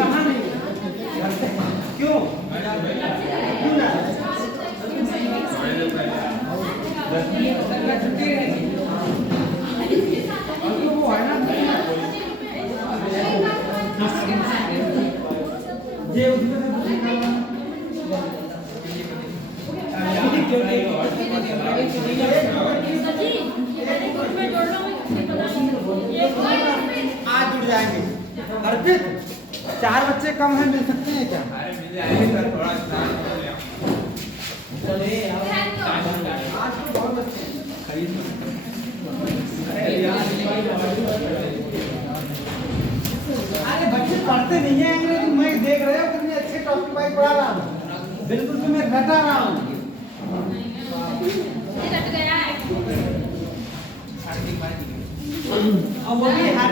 कहाँ नहीं घर से क्यों क्यों ना वो है ना ये आज जुड़ जाएंगे। अर्पित 4 बच्चे कम हैं, मिल सकते हैं क्या? मिल जाएंगे थोड़ा आज तो बहुत अच्छे अरे बच्चे पढ़ते नहीं है अंग्रेजी, मैं देख रहे हो कितने अच्छे टॉपिक भाई पढ़ा रहा हूँ, बिल्कुल तुम्हें रटा रहा हूँ। और वो भी हर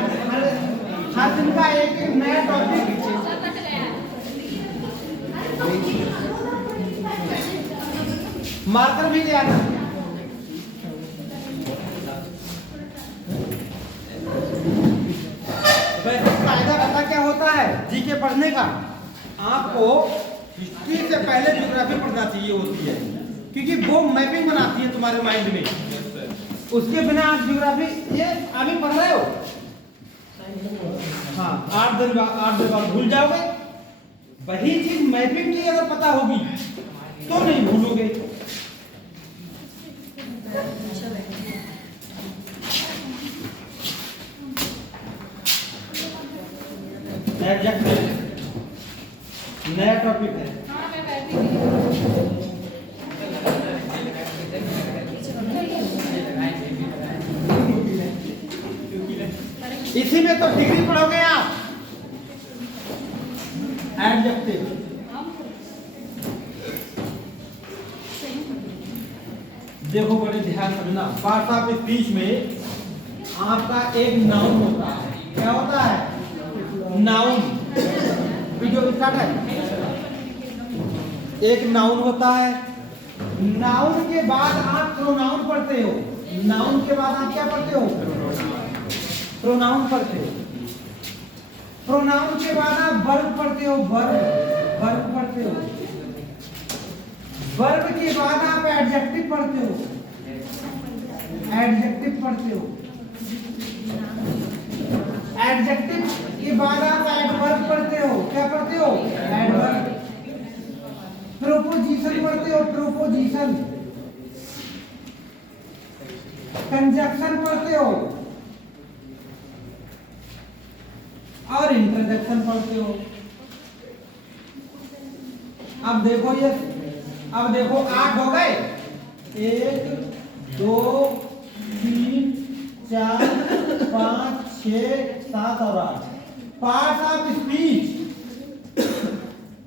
दिन का एक नया टॉपिक। मार्कर भी ले आना। फायदा पता क्या होता है जीके पढ़ने का? आपको हिस्ट्री से पहले ज्योग्राफी पढ़ना चाहिए होती है, क्योंकि वो मैपिंग बनाती है तुम्हारे माइंड में। उसके बिना आप ज्योग्राफी ये अभी पढ़ रहे हो, हाँ 8 दिन बाद भूल जाओगे। वही चीज मैपिंग की अगर पता होगी तो नहीं भूलोगे। नया टॉपिक है। इसी में तो डिग्री पढ़ोगे आप। एडजेक्टिव देखो बड़े ध्यान रखना। पार्ट ऑफ स्पीच में आपका एक नाउन होता है। क्या होता है? नाउन। वीडियो स्टार्ट है। एक नाउन होता है। नाउन के बाद आप प्रोनाउन पढ़ते हो। नाउन के बाद आप क्या पढ़ते हो? प्रोनाउन पढ़ते हो। प्रोनाउन के बाद आप वर्ब पढ़ते हो। वर्ब पढ़ते हो। वर्ब के बाद आप एडजेक्टिव पढ़ते हो। एडजेक्टिव पढ़ते हो। एडजेक्टिव के बाद आप एडवर्ब पढ़ते हो। क्या पढ़ते हो? एडवर्ब। प्रोपोजिशन पढ़ते हो। प्रोपोजिशन। कंजक्शन पढ़ते हो और इंटरजेक्शन पढ़ते हो। अब देखो 8 हो गए। 1 2 3 4 5 6 7 और 8। Parts of speech.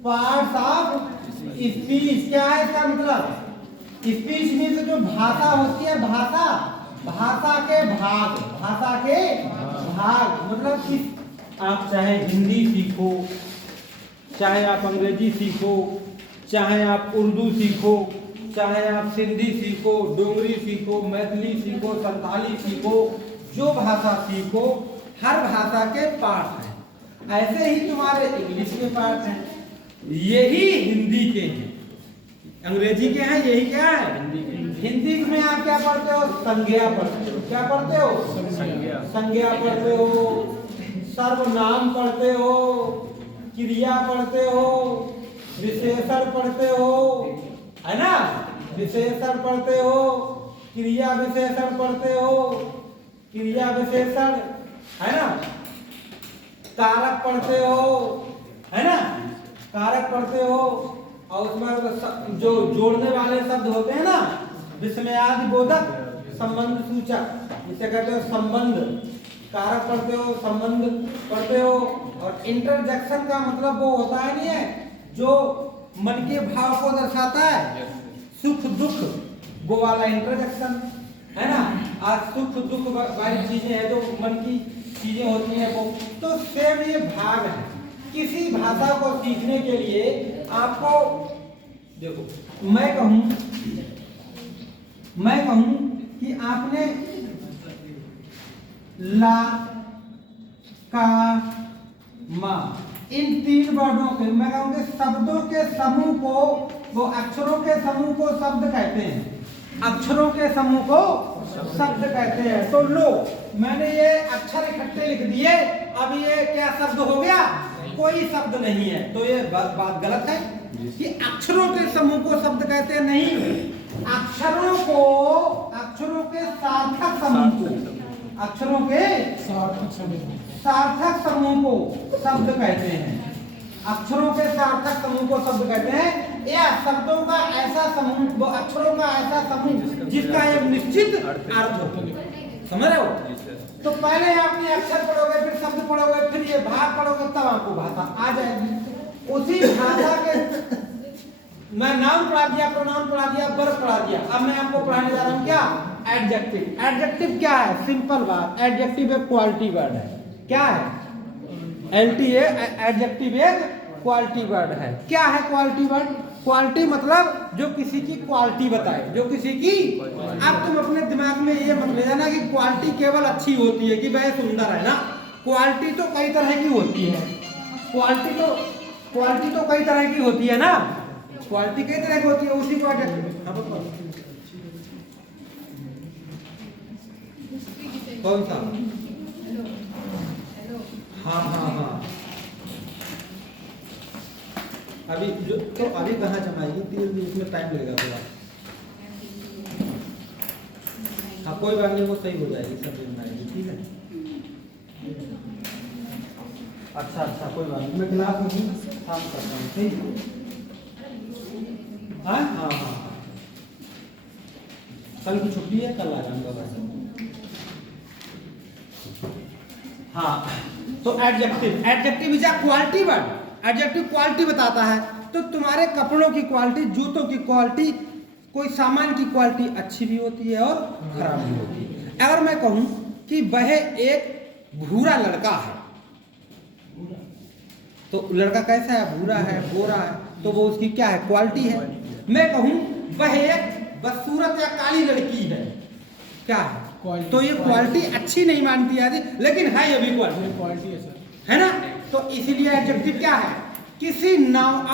Parts of speech क्या है इसका मतलब? स्पीच मीन्स जो भाषा होती है, भाषा के भाग मतलब कि आप चाहे हिंदी सीखो, चाहे आप अंग्रेजी सीखो, चाहे आप उर्दू सीखो, चाहे आप सिंधी सीखो, डोगरी सीखो, मैथिली सीखो, संथाली सीखो, जो भाषा सीखो, हर भाषा के पार्ट हैं। ऐसे ही तुम्हारे इंग्लिश के पार्ट हैं, यही हिंदी के हैं, अंग्रेजी के हैं, यही क्या है? हिंदी में आप क्या पढ़ते हो? संज्ञा पढ़ते हो। क्या पढ़ते हो? संज्ञा पढ़ते हो। सर्वनाम पढ़ते हो। क्रिया पढ़ते हो। विशेषण पढ़ते हो, है ना? विशेषण पढ़ते हो। क्रिया विशेषण पढ़ते हो। क्रिया विशेषण, है ना? कारक पढ़ते हो, है ना? कारक पढ़ते हो। और उसमें जो जोड़ने वाले शब्द होते हैं ना, विस्मयादि बोधक, संबंध सूचक, इसे कहते हो संबंध। कारक पढ़ते हो, संबंध पढ़ते हो। और इंटरजेक्शन का मतलब वो होता है नहीं है जो मन के भाव को दर्शाता है, सुख दुख, वो वाला इंटरजेक्शन, है ना? आज सुख दुख वाली चीजें हैं, जो मन की चीजें होती हैं वो। तो सेम ये भाग है। किसी भाषा को सीखने के लिए आपको देखो, मैं कहूं कि आपने ला, का, मा इन 3 वर्डों के, मैं कहूँगी शब्दों के समूह को, वो अक्षरों के समूह को शब्द कहते हैं। अक्षरों के समूह को शब्द कहते हैं। तो लो, मैंने ये अक्षर इकट्ठे लिख दिए, अब ये क्या शब्द हो गया? कोई शब्द नहीं है। तो ये बात गलत है कि अक्षरों के समूह को शब्द कहते हैं। नहीं, अक्षरों के सार्थक समूह को, अक्षरों के सार्थक समूह को शब्द कहते हैं। अक्षरों के सार्थक समूह को शब्द कहते हैं, या शब्दों का ऐसा समूह, वो अक्षरों का ऐसा समूह जिसका एक निश्चित अर्थ हो। समझ रहे हो? तो पहले आप ये अक्षर पढ़ोगे, फिर शब्द पढ़ोगे, फिर ये भाग पढ़ोगे, तब आपको भाषा आ जाएगी। उसी भाषा के मैं नाउन पढ़ा दिया, प्रोनाउन पढ़ा दिया, वर्ब पढ़ा दिया। अब मैं आपको पढ़ाने जा रहा हूँ क्या? एडजेक्टिव। एडजेक्टिव क्या है? सिंपल बात, एडजेक्टिव एक क्वालिटी वर्ड है। क्या है? एलटी है। एडजेक्टिव एक क्वालिटी वर्ड है। क्या है क्वालिटी वर्ड? क्वालिटी मतलब जो किसी की क्वालिटी बताए, जो किसी की। अब तुम अपने दिमाग में ये मत ले जाना कि क्वालिटी केवल अच्छी होती है, कि वह सुंदर है ना। क्वालिटी तो कई तरह की होती है। क्वालिटी तो कई तरह की होती है ना। क्वालिटी कई तरह की होती है, उसी को कौन सा? हाँ, अभी जो तो अभी कहाँ जमाएगी? धीरे इसमें टाइम लगेगा थोड़ा। हाँ, कोई बात नहीं, वो सही हो जाएगी, सब जमाएगी। ठीक है, अच्छा, कोई बात नहीं, मैं क्लास में काम करता हूँ। ठीक है, हाँ, कल की छुट्टी है, कल आ जाऊंगा वैसे। हाँ, तो adjective is a quality word. Adjective quality बताता है। तो तुम्हारे कपड़ों की क्वालिटी, जूतों की क्वालिटी, कोई सामान की क्वालिटी अच्छी भी होती है और खराब भी होती है। अगर मैं कहूं कि वह एक भूरा लड़का है, तो लड़का कैसा है? भूरा है, गोरा है, तो वो उसकी क्या है? क्वालिटी है। मैं कहूं वह एक बदसूरत या काली लड़की है, क्या है? तो ये क्वालिटी अच्छी नहीं मानती है, लेकिन है ये भी क्वालिटी है ना। तो इसीलिए एडजेक्टिव क्या है? किसी नाम,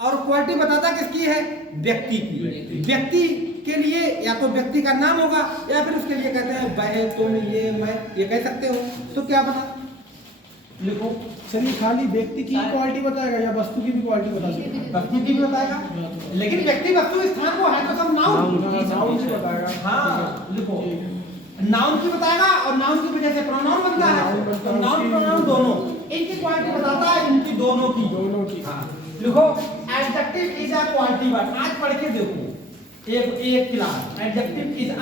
और क्वालिटी बताता किसकी है? व्यक्ति की। व्यक्ति के लिए या तो व्यक्ति का नाम होगा, या फिर उसके लिए कहते हैं वह, तुम, ये, मैं, ये कह सकते हो। तो क्या बता, लिखो। चलिए, खाली व्यक्ति की क्वालिटी बताएगा या वस्तु की भी क्वालिटी बता सकते हैं? वस्तु की भी बताएगा, लेकिन व्यक्ति, वस्तु, स्थान वो है तो सब नाउन की बताएगा। हाँ, लिखो। नाउन की बताएगा, और नाउन की वजह से प्रोनाउन बनता है। तो नाउन प्रोनाउन दोनों, इनकी क्वालिटी बताता है, इनकी दोनों की। हाँ, लिखो। Adjective is a quality word. आज पढ़ के देखो एक class. Adjective is a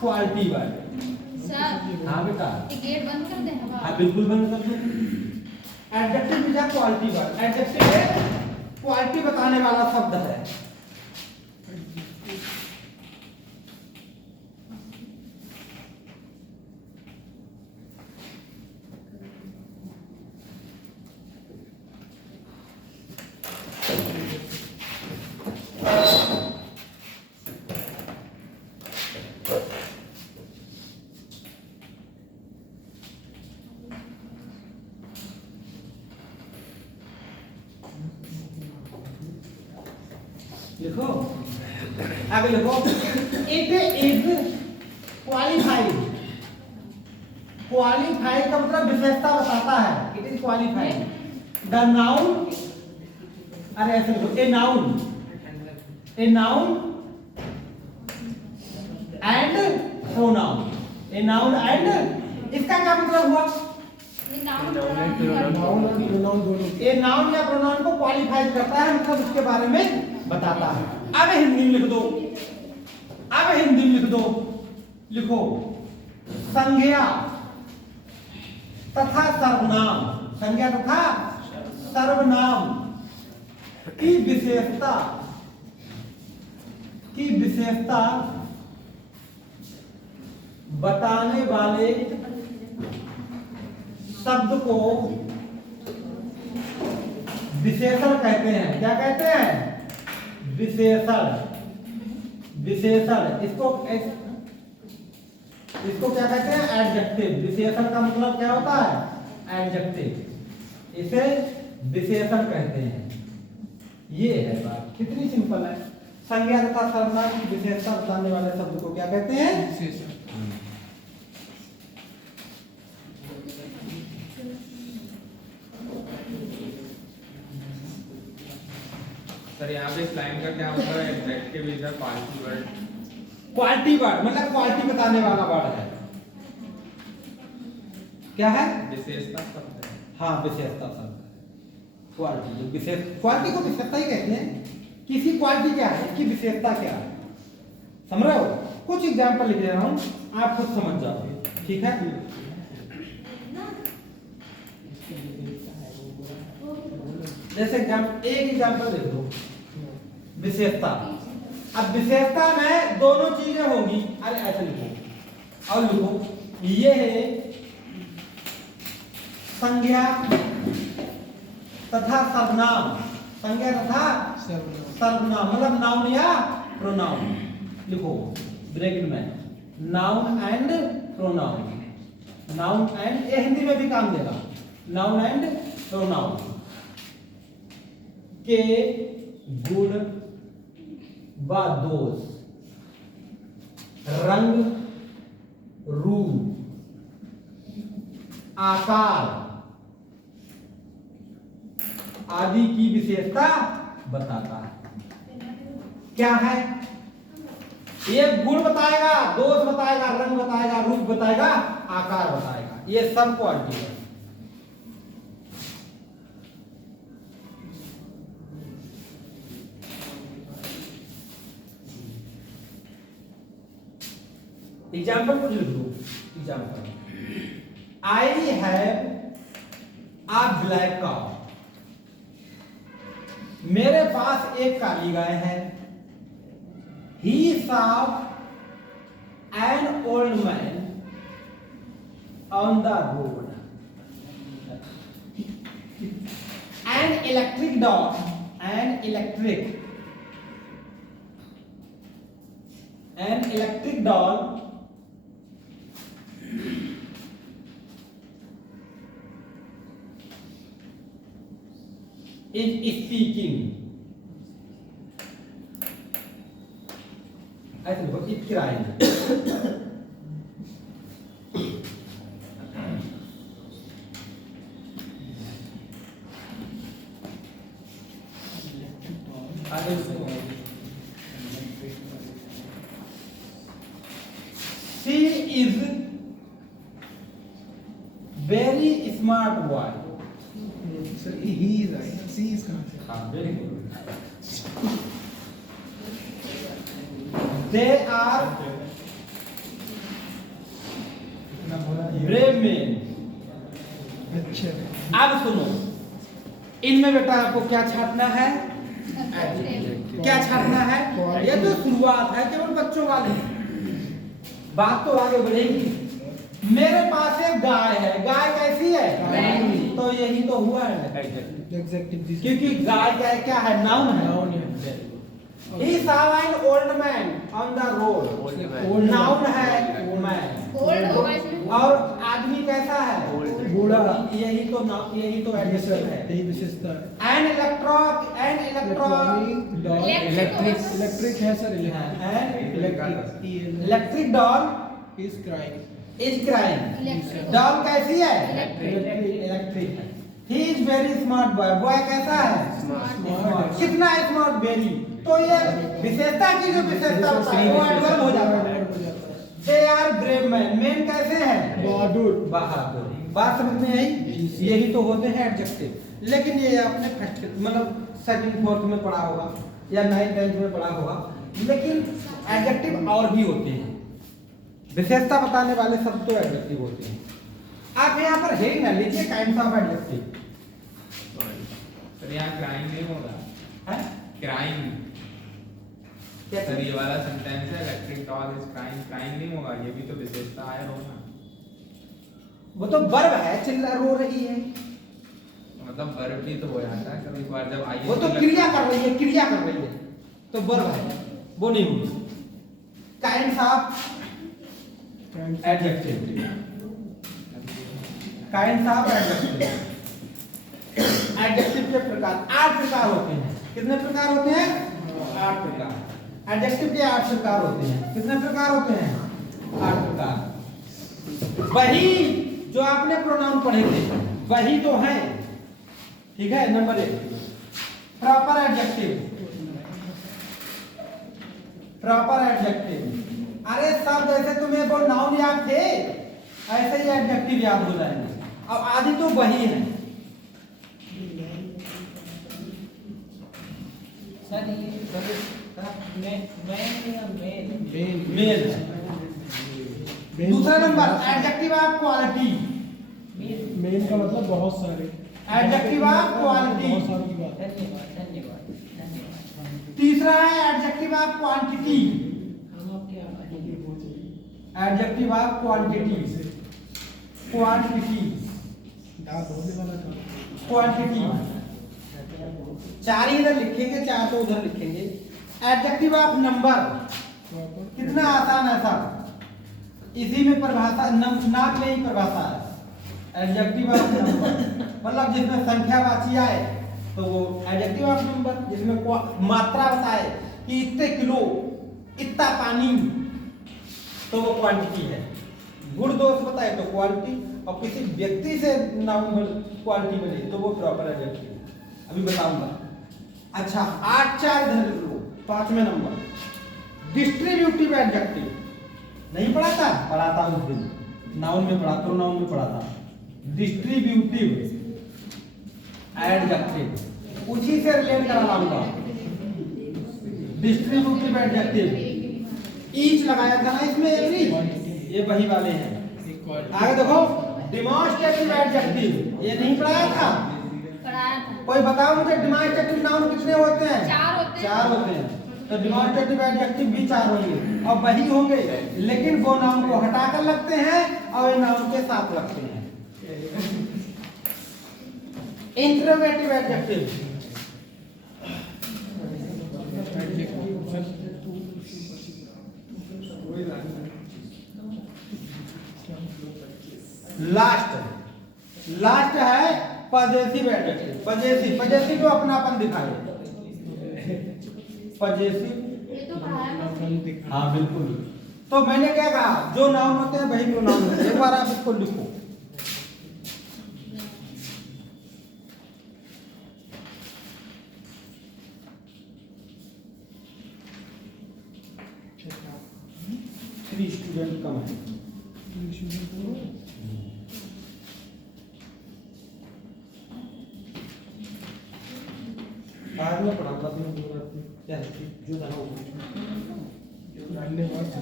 quality word. Sir, हाँ बेटा, गेट बंद कर दे। हाँ, बिल्कुल बंद कर दो। Adjective is a quality word. Adjective quality बताने वाला शब्द है। लिखो, आगे लिखो। It is qualified. क्वालिफाइड का मतलब विशेषता बताता है। It is qualified. The noun, अरे ऐसे लिखो, a noun and pronoun. A noun and, इसका क्या मतलब हुआ? ये नाउन नाउन और प्रोनाउन दोनों। ये नाउन या प्रोनाउन को क्वालिफाई करता है, मतलब उसके बारे में बताता है। अब हिंदी में लिख दो। लिखो, संज्ञा तथा सर्वनाम। संज्ञा तथा सर्वनाम की विशेषता बताने वाले शब्द को विशेषण कहते हैं। क्या कहते हैं? विशेषण। इसको क्या कहते हैं? एडजेक्टिव। विशेषण का मतलब क्या होता है? एडजेक्टिव। इसे विशेषण कहते हैं। ये है बात, कितनी सिंपल है। संज्ञा तथा सर्वनाम की विशेषता बताने वाले शब्द को क्या कहते हैं? विशेषण। सर यहाँ पे इस लाइन का क्या होता है? Adjective is a quality word. Quality word मतलब क्वालिटी बताने वाला वर्ड है। क्या है? विशेषता शब्द है। हाँ, विशेषता शब्द है। क्वालिटी, विशेष क्वालिटी को विशेषता ही कहते हैं। किसी क्वालिटी क्या है, इसकी विशेषता क्या है, समझ रहे हो? कुछ एग्जांपल लिख दे रहा हूं, आप खुद समझ जाओगे, ठीक है? जैसे एक एग्जांपल लिख दो, विशेषता। अब विशेषता में दोनों चीजें होंगी। अरे ऐसे लिखो और लिखो, ये है संज्ञा तथा सर्वनाम। संज्ञा तथा सर्वनाम मतलब नाउन या प्रोनाउन। लिखो ब्रैकेट में, noun and pronoun. Noun and, ये हिंदी में भी काम देगा। नाउन एंड प्रोनाउन के गुण व दोष, रंग, रूप, आकार आदि की विशेषता बताता है। क्या है? ये गुण बताएगा, दोष बताएगा, रंग बताएगा, रूप बताएगा, आकार बताएगा। ये सब क्वालिटी है। एग्जाम्पल कुछ लिख दो। Example, I have a black cow. मेरे पास एक काली गाय है। He saw an old man on the road. An electric dog, an electric dog is speaking. ऐसे देखो, it's crying. आगे देखो, she is very smart boy. Sir he is I, she is कहां से? हाँ, very good. They are brave men. अच्छा, अब सुनो, इनमें बेटा आपको क्या छापना है? क्या छापना है? ये तो शुरुआत है, केवल बच्चों वाली। बात तो आगे बढ़ेगी। मेरे पास एक गाय है। गाय कैसी है? तो यही तो हुआ है, एग्जैक्टिव, क्योंकि गाय क्या है? नाउन है। नाउन है। He saw an old man on the road. Noun है man। ओल्ड होगा इसमें। और आदमी कैसा है? बूढ़ा। यही तो एडजेक्टिव है। यही विशेषता है। An electric डॉग, इलेक्ट्रिक है sir, electric dog is crying. is crying. Electric. Dog कैसी है? Electric. इलेक्ट्रिक है। He is very smart boy. Boy कैसा है? Smart. कितना स्मार्ट? वेरी। तो ये विशेषता की जो विशेषता होता है वो एडवर्ब हो जाता है। They are brave men. Men कैसे हैं? बहादुर। बात समझ में आई? यही तो होते हैं एडजेक्टिव। लेकिन ये आपने फर्स्ट मतलब सेकंड फोर्थ में पढ़ा होगा या 9th 10th में पढ़ा होगा। लेकिन एडजेक्टिव और भी होते हैं। विशेषता बताने वाले शब्द तो एडजेक्टिव होते हैं। आप यहाँ पर है ना, लीजिए काइंड्स ऑफ एडजेक्टिव। सर यहाँ क्राइम नहीं होगा। है? क्राइम क्या सर, ये वाला सेंटेंस है, electric dog is crime. Crime नहीं होगा, ये भी तो विशेषता है होना। वो तो वर्ब है, चिल्ला रो रही है। मतलब वर्ब भी तो हो जाता है कभी बार जब आई। वो तो क्रिया कर रही है, क्रिया कर रही है, तो वर्ब है, वो नहीं होगी। Kinds of adjective, kinds of adjective. Adjective adjective के प्रकार 8 प्रकार होते हैं। कितने प्रकार होते हैं? 8 प्रकार। एडजेक्टिव के 8 प्रकार होते हैं। कितने प्रकार होते हैं? 8 प्रकार। वही जो आपने प्रोनाउन पढ़े थे वही तो है, ठीक है। Number 1 proper adjective. Proper adjective, अरे सब जैसे तुम्हें वो नाउन याद थे ऐसे ही एडजेक्टिव याद हो जाएंगे। अब आदि तो वही है। सर ये मेल है। दूसरा number adjective of quality. Main का मतलब बहुत सारे। Adjective of quality. बहुत सारे की बात। धन्यवाद धन्यवाद धन्यवाद। तीसरा है एडजेक्टिव ऑफ क्वांटिटी। हम आपके आभारी हैं। Adjective of quantity. क्वांटिटी दांत धोने वाला का। क्वांटिटी 4 इधर लिखेंगे, 4 तो उधर लिखेंगे। एडजेक्टिव ऑफ नंबर, कितना आसान है सब, इसी में परिभाषा नाम में ही परिभाषा है। एडजेक्टिव ऑफ नंबर मतलब जिसमें संख्यावाची आए तो वो एडजेक्टिव ऑफ नंबर, जिसमें मात्रा बताए कि इतने किलो, इतना पानी, तो वो क्वांटिटी है। गुण दोष बताए तो क्वालिटी, और किसी व्यक्ति से नाउन क्वालिटी बने तो वो प्रॉपर एडजेक्टिव। अभी बताऊंगा। अच्छा 8 4 इधर लिख लो। 5वें नंबर डिस्ट्रीब्यूटिव एडजेक्टिव। नहीं पढ़ा था? पढ़ाता उस दिन नाउन में पढ़ा, प्रोनाउन में पढ़ा था। डिस्ट्रीब्यूटिव एडजेक्टिव उसी से रिलेट करा लाऊंगा। डिस्ट्रीब्यूटिव एडजेक्टिव ईच लगाया था ना इसमें, एवरी, ये वही वाले हैं। आगे देखो डेमोंस्ट्रेटिव एडजेक्टिव, ये नहीं पढ़ाया था? पढ़ाया था। कोई बताओ मुझे डेमोंस्ट्रेटिव नाउन कितने होते हैं? 4 होते हैं। 4 होते हैं। तो डेमोंस्ट्रेटिव एडजेक्टिव भी 4 होंगे और वही होंगे, लेकिन वो नाउन को हटाकर लगते हैं और ये नाउन के साथ लगते हैं। इंटरोगेटिव एडजेक्टिव लास्ट है पजेसिव एडजेक्टिव। पजेसिव जो अपनापन दिखाए। पजेसिव, ये तो पढ़ाया था। हाँ बिल्कुल। तो मैंने क्या कहा, जो नाउन होते हैं वही प्रोनाउन होते हैं। एक बार आप इसको लिखो। स्टूडेंट कम है। बाद में पढ़ाऊंगा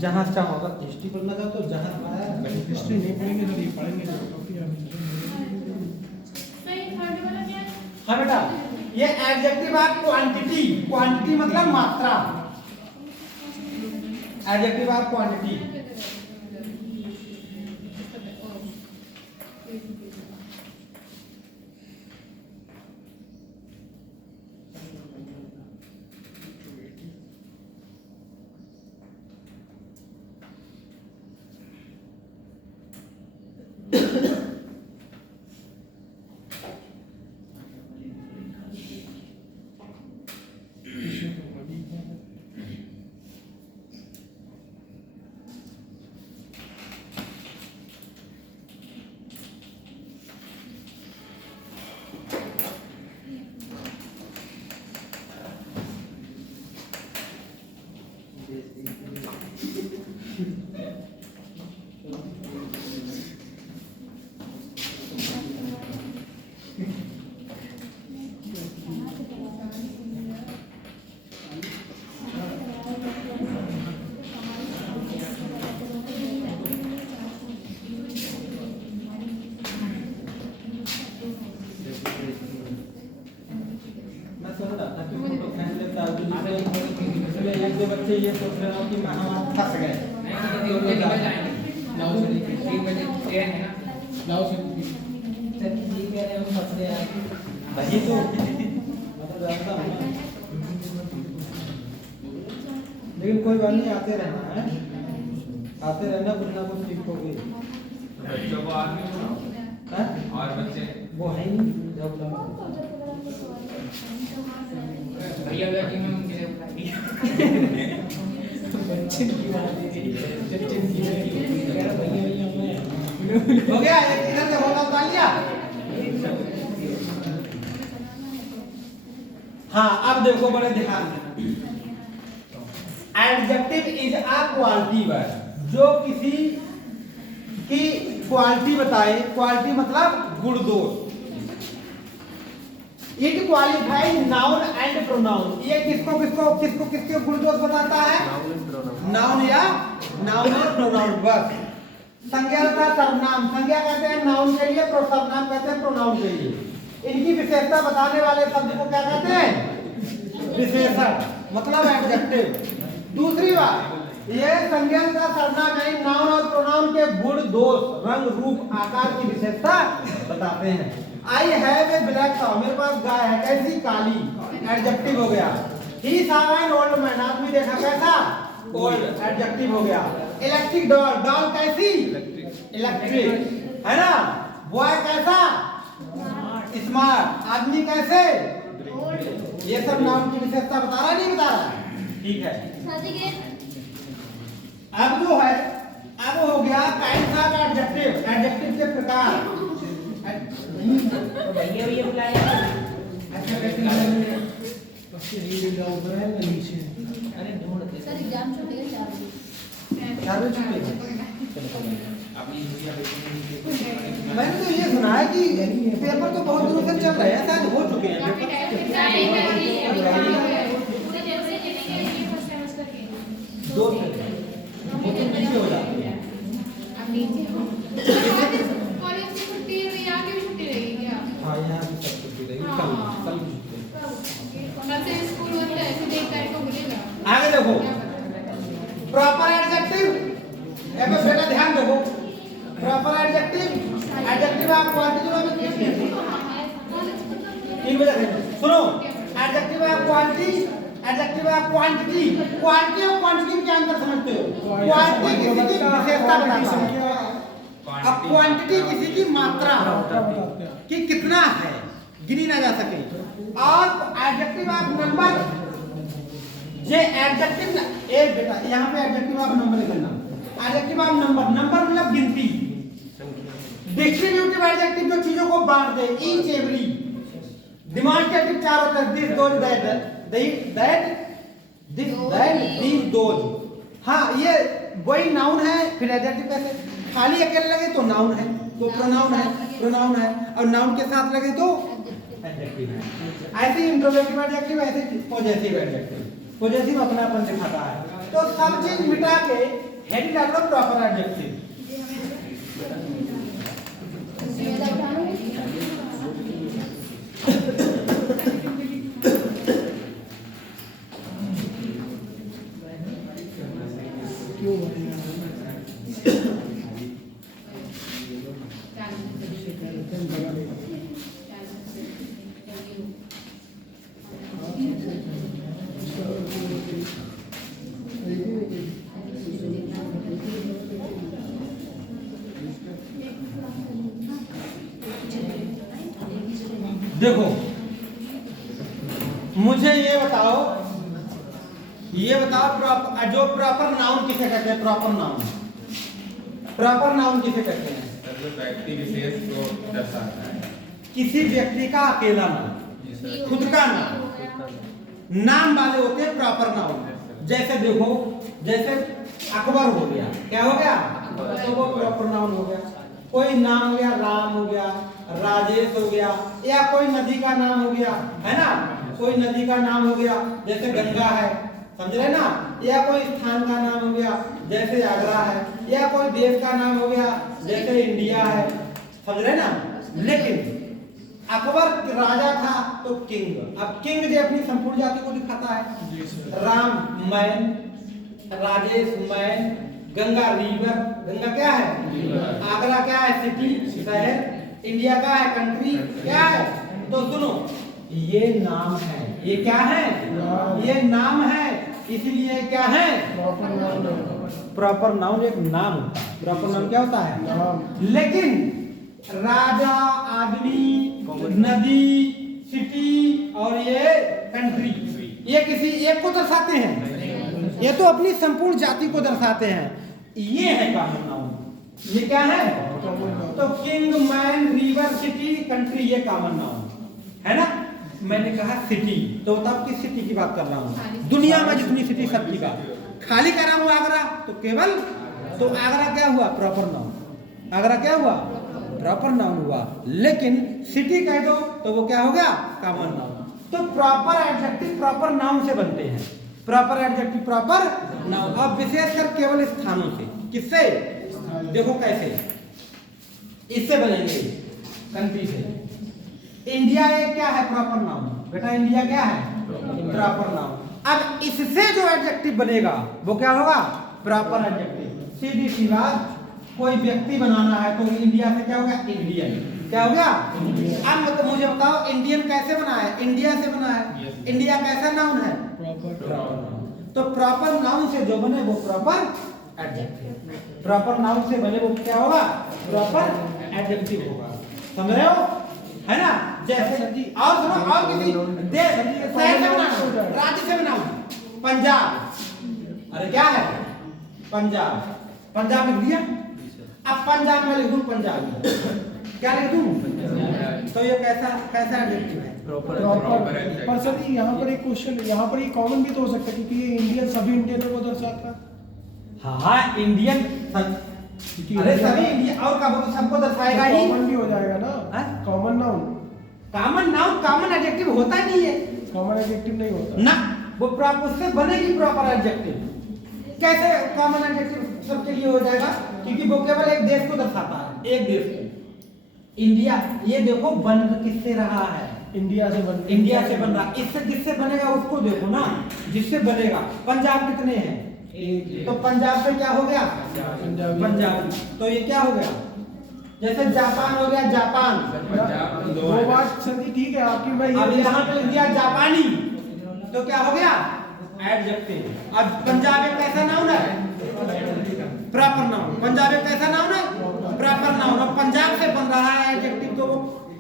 जहाँ चाहोगा हिस्ट्री पढ़ना चाहो तो जहाँ हिस्ट्री नहीं पढ़ेंगे तो ये पढ़ेंगे सही। थर्ड वाला क्या है? हाँ बेटा, ये एडजेक्टिव ऑफ क्वांटिटी। क्वांटिटी मतलब मात्रा। Adjective of quantity. एक दो बच्चे ये सोच रहे हो कि हम फंस गए। वही तो मतलब जानता हूँ ना। लेकिन कोई बात नहीं, आते रहना है, आते रहना, कुछ ना कुछ सीखोगे। बच्चों को आदमी हैं? और बच्चे वो है ही जब भैया बैठिंग में मुझे बच्चन की बात है बच्चन की भैया भैया मैं हो गया, एक इधर से होगा उतार लिया। हाँ, अब देखो बड़े ध्यान से, adjective is a quality word, जो किसी की क्वालिटी बताए, क्वालिटी मतलब गुण दोष। It qualifies noun and pronoun, ये किसको किसको किसको किसके गुण दोष बताता है? नाउन या नाउन और प्रोनाउन। बस संज्ञा तथा सर्वनाम, संज्ञा कहते हैं नाउन के लिए, सर्वनाम कहते हैं प्रोनाउन के लिए। इनकी विशेषता बताने वाले शब्द को क्या कहते हैं? विशेषण, मतलब एडजेक्टिव। दूसरी बात, ये संज्ञा तथा सर्वनाम यानी नाउन और प्रोनाउन के गुण दोष, रंग रूप आकार की विशेषता बताते हैं। I have a black cow, मेरे पास गाय है, कैसी? काली, एडजेक्टिव हो गया। He saw an old man, आदमी देखा कैसा? ओल्ड, एडजेक्टिव हो गया। इलेक्ट्रिक डॉल, डॉल कैसी? इलेक्ट्रिक, है ना। बॉय कैसा? स्मार्ट, आदमी कैसे? ये सब नाम की विशेषता बता रहा नहीं बता रहा? ठीक है। अब जो है, अब हो गया काइंड ऑफ एडजेक्टिव, एडजेक्टिव के प्रकार। भैया भैया बुलाया अच्छा कहते हैं पक्षी नीचे जाओ ऊपर है ना नीचे। अरे ढूंढते सर एग्जाम छूट गया 4 बजे। 4 बजे छुट्टी है। अपनी भैया मैंने तो ये सुना है कि पेपर तो बहुत दिनों से चल रहे हैं, शायद हो चुके हैं पेपर। पूरे दिन से चलेंगे ये फर्स्ट सेमेस्टर के। 2 से वो तो पीछे हो जाती है। अब नीचे कॉलेज की छुट्टी है, यहाँ की भी छुट्टी रहेगी क्या? हाँ, यहाँ भी सब छुट्टी रहेगी, कल कल की छुट्टी रहेगी। कल से स्कूल होता है, फिर 1 तारीख को मिलेगा। आगे देखो, प्रॉपर एडजेक्टिव, एक बार बेटा ध्यान देखो। प्रॉपर एडजेक्टिव, एडजेक्टिव आप क्वांटिटी में कितने? 3 बजे सुनो, एडजेक्टिव आप क्वांटिटी, एडजेक्टिव आप क्वांटिटी। क्वांटिटी और क्वांटिटी में क्या अंतर समझते हो? क्वांटिटी किसी की विशेषता बताता है, अब क्वांटिटी किसी की मात्रा कि कितना है, गिनी ना जा सके। और एडजेक्टिव आप नंबर, ये एडजेक्टिव ना, एक बेटा यहाँ पे एडजेक्टिव आप नंबर लिखना, एडजेक्टिव आप नंबर, नंबर मतलब गिनती। डिस्ट्रीब्यूटिव एडजेक्टिव जो चीजों को बांट दे, ईच एवरी। डिमांस्ट्रेटिव 4 होता है, this those that, that this that these those. हाँ, ये वही नाउन है। फिर एडजेक्टिव कैसे? खाली अकेले लगे तो नाउन है, तो प्रोनाउन है, प्रोनाउन है, और नाउन के साथ लगे तो एडजेक्टिव है। ऐसे इंट्रोगेटिव एडजेक्टिव, ऐसे पॉजिटिव एडजेक्टिव। पॉजिटिव अपनापन दिखाता है। तो सब चीज मिटा के हेड डाल लो प्रॉपर एडजेक्टिव। क्यों बनेगा? देखो, मुझे ये बताओ जो प्रॉपर नाउन किसे कहते हैं? प्रॉपर नाउन, प्रॉपर नाउन किसे कहते हैं? जो व्यक्ति विशेष को दर्शाता है। किसी व्यक्ति का अकेला नाम, खुद का नाम, नाम वाले होते हैं प्रॉपर नाउन। जैसे देखो, जैसे अकबर हो गया, क्या हो गया? तो वो प्रॉपर नाउन हो गया। कोई नाम हो गया, राम हो गया, राजेश हो गया, या कोई नदी का नाम हो गया, है ना। कोई नदी का नाम हो गया, जैसे गंगा है, समझ रहे ना। या कोई स्थान का नाम हो गया, जैसे आगरा है। या कोई देश का नाम हो गया, जैसे इंडिया है, समझ रहे ना। लेकिन अकबर राजा था तो किंग। अब किंग जो अपनी संपूर्ण जाति को दिखाता है। Ram man, Rajesh man, Ganga river, Ganga क्या है? आगरा क्या है? सिटी, शहर। इंडिया का है कंट्री, क्या है? तो सुनो, ये नाम है, ये क्या है? ये नाम है, इसलिए क्या है? प्रॉपर नाउन एक नाम होता है। प्रॉपर नाउन क्या होता है? लेकिन राजा, आदमी, नदी, सिटी और ये किसी एक को दर्शाते हैं, ये तो अपनी संपूर्ण जाति को दर्शाते हैं। ये है कॉमन नाउन। ये क्या है? तो king, man, river, city, country, ये कॉमन नाउन है ना। मैंने कहा सिटी, तो बताओ किस सिटी की बात कर रहा हूँ? दुनिया में जितनी सिटी सबकी बात। खाली कह रहा हूँ आगरा, तो केवल, तो आगरा क्या हुआ? Proper noun. आगरा क्या हुआ? प्रॉपर नाउन हुआ। लेकिन सिटी कह दो तो वो क्या हो गया? Common noun. तो प्रॉपर एडजेक्टिव प्रॉपर नाउन से बनते हैं। Proper adjective proper noun. अब विशेषकर केवल स्थानों से। किससे? देखो कैसे, इससे बनेंगे, कंट्री से। इंडिया एक क्या है? Proper noun. बेटा इंडिया क्या है? Proper noun. अब इससे जो एडजेक्टिव बनेगा वो क्या होगा? Proper adjective. सीधी सी बात, कोई व्यक्ति बनाना है तो इंडिया से क्या हो गया? इंडियन। क्या हो गया? अब मतलब मुझे बताओ इंडियन कैसे बना है? इंडिया से बना है। इंडिया कैसा नाउन है? तो प्रॉपर नाउन से जो बने वो प्रॉपर एडजेक्टिव। प्रॉपर नाउन से बने वो क्या होगा? प्रॉपर एडजेक्टिव होगा। समझ रहे हो? है ना। जैसे और सुनो, और किसी देश शहर से बनाना, राज्य से बनाओ। पंजाब, अरे क्या है? पंजाब। पंजाब लिख दिया। अब पंजाब में लिख दूं पंजाबी, क्या लिख दूं? तो ये कैसा एडजेक्टिव है? प्रॉपर। पर सर जी यहाँ पर एक क्वेश्चन है, यहाँ पर ये कॉमन भी तो हो सकता है क्योंकि ये इंडियन, सभी इंडियनों को दर्शाता है। हाँ इंडियन, अरे सभी इंडियन और का बोलो सबको दर्शाएगा ही। कॉमन भी हो जाएगा ना, common noun. Common noun common adjective होता नहीं है। कॉमन एडजेक्टिव नहीं होता ना, वो प्रॉपर उससे बनेगी प्रॉपर एडजेक्टिव। कैसे कॉमन एडजेक्टिव सबके लिए हो जाएगा? क्योंकि वो केवल एक देश को दर्शाता है, एक देश को। इंडिया, ये देखो बन किससे रहा है? इंडिया से बन, इंडिया से बन रहा। इससे जिससे बनेगा उसको देखो ना, जिससे बनेगा। पंजाब कितने हैं? तो पंजाब से क्या हो गया? पंजाब। तो ये क्या हो गया? जैसे जापान हो गया, जापान। वो बात सर जी ठीक है आपकी। मैं अब यहाँ पे लिख दिया जापानी, तो क्या हो गया? एडजेक्टिव। अब पंजाब एक कैसा नाउन है? Proper noun. पंजाब एक कैसा नाउन है? Proper noun. अब पंजाब से बन रहा है एडजेक्टिव, तो वो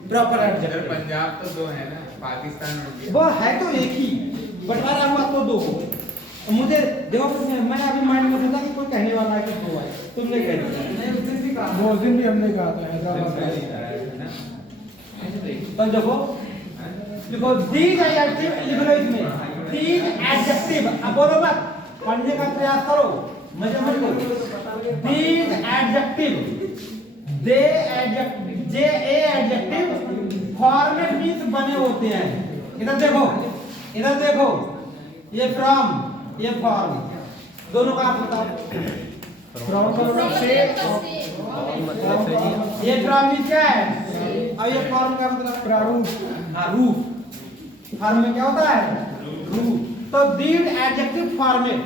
प्रॉपर एडजेक्टिव। पंजाब तो दो है ना, पाकिस्तान और इंडिया। वो है तो एक ही, बंटवारा हुआ तो दो। मुझे देखो, मैं अभी माइंड में सोचा कि कोई कहने वाला है कि दो है, तुमने कह दिया। वो उस दिन भी हमने कहा था हैदराबाद में। तो देखो दीज एडजेक्टिव लिख लो इसमें, दीज एडजेक्टिव। अब बोलो मत, पढ़ने का प्रयास करो, मजे मत करो। These adjective, they adjective, J A adjective format means बने होते हैं। इधर देखो, इधर देखो, ये फ्रॉम, ये फॉर्म, दोनों का आप बताओ। फ्रॉम का मतलब से, ये फ्रॉम मींस क्या है? और ये फॉर्म का मतलब प्रारूप। हाँ, रूप। फॉर्म में क्या होता है? रूप। तो these adjective format,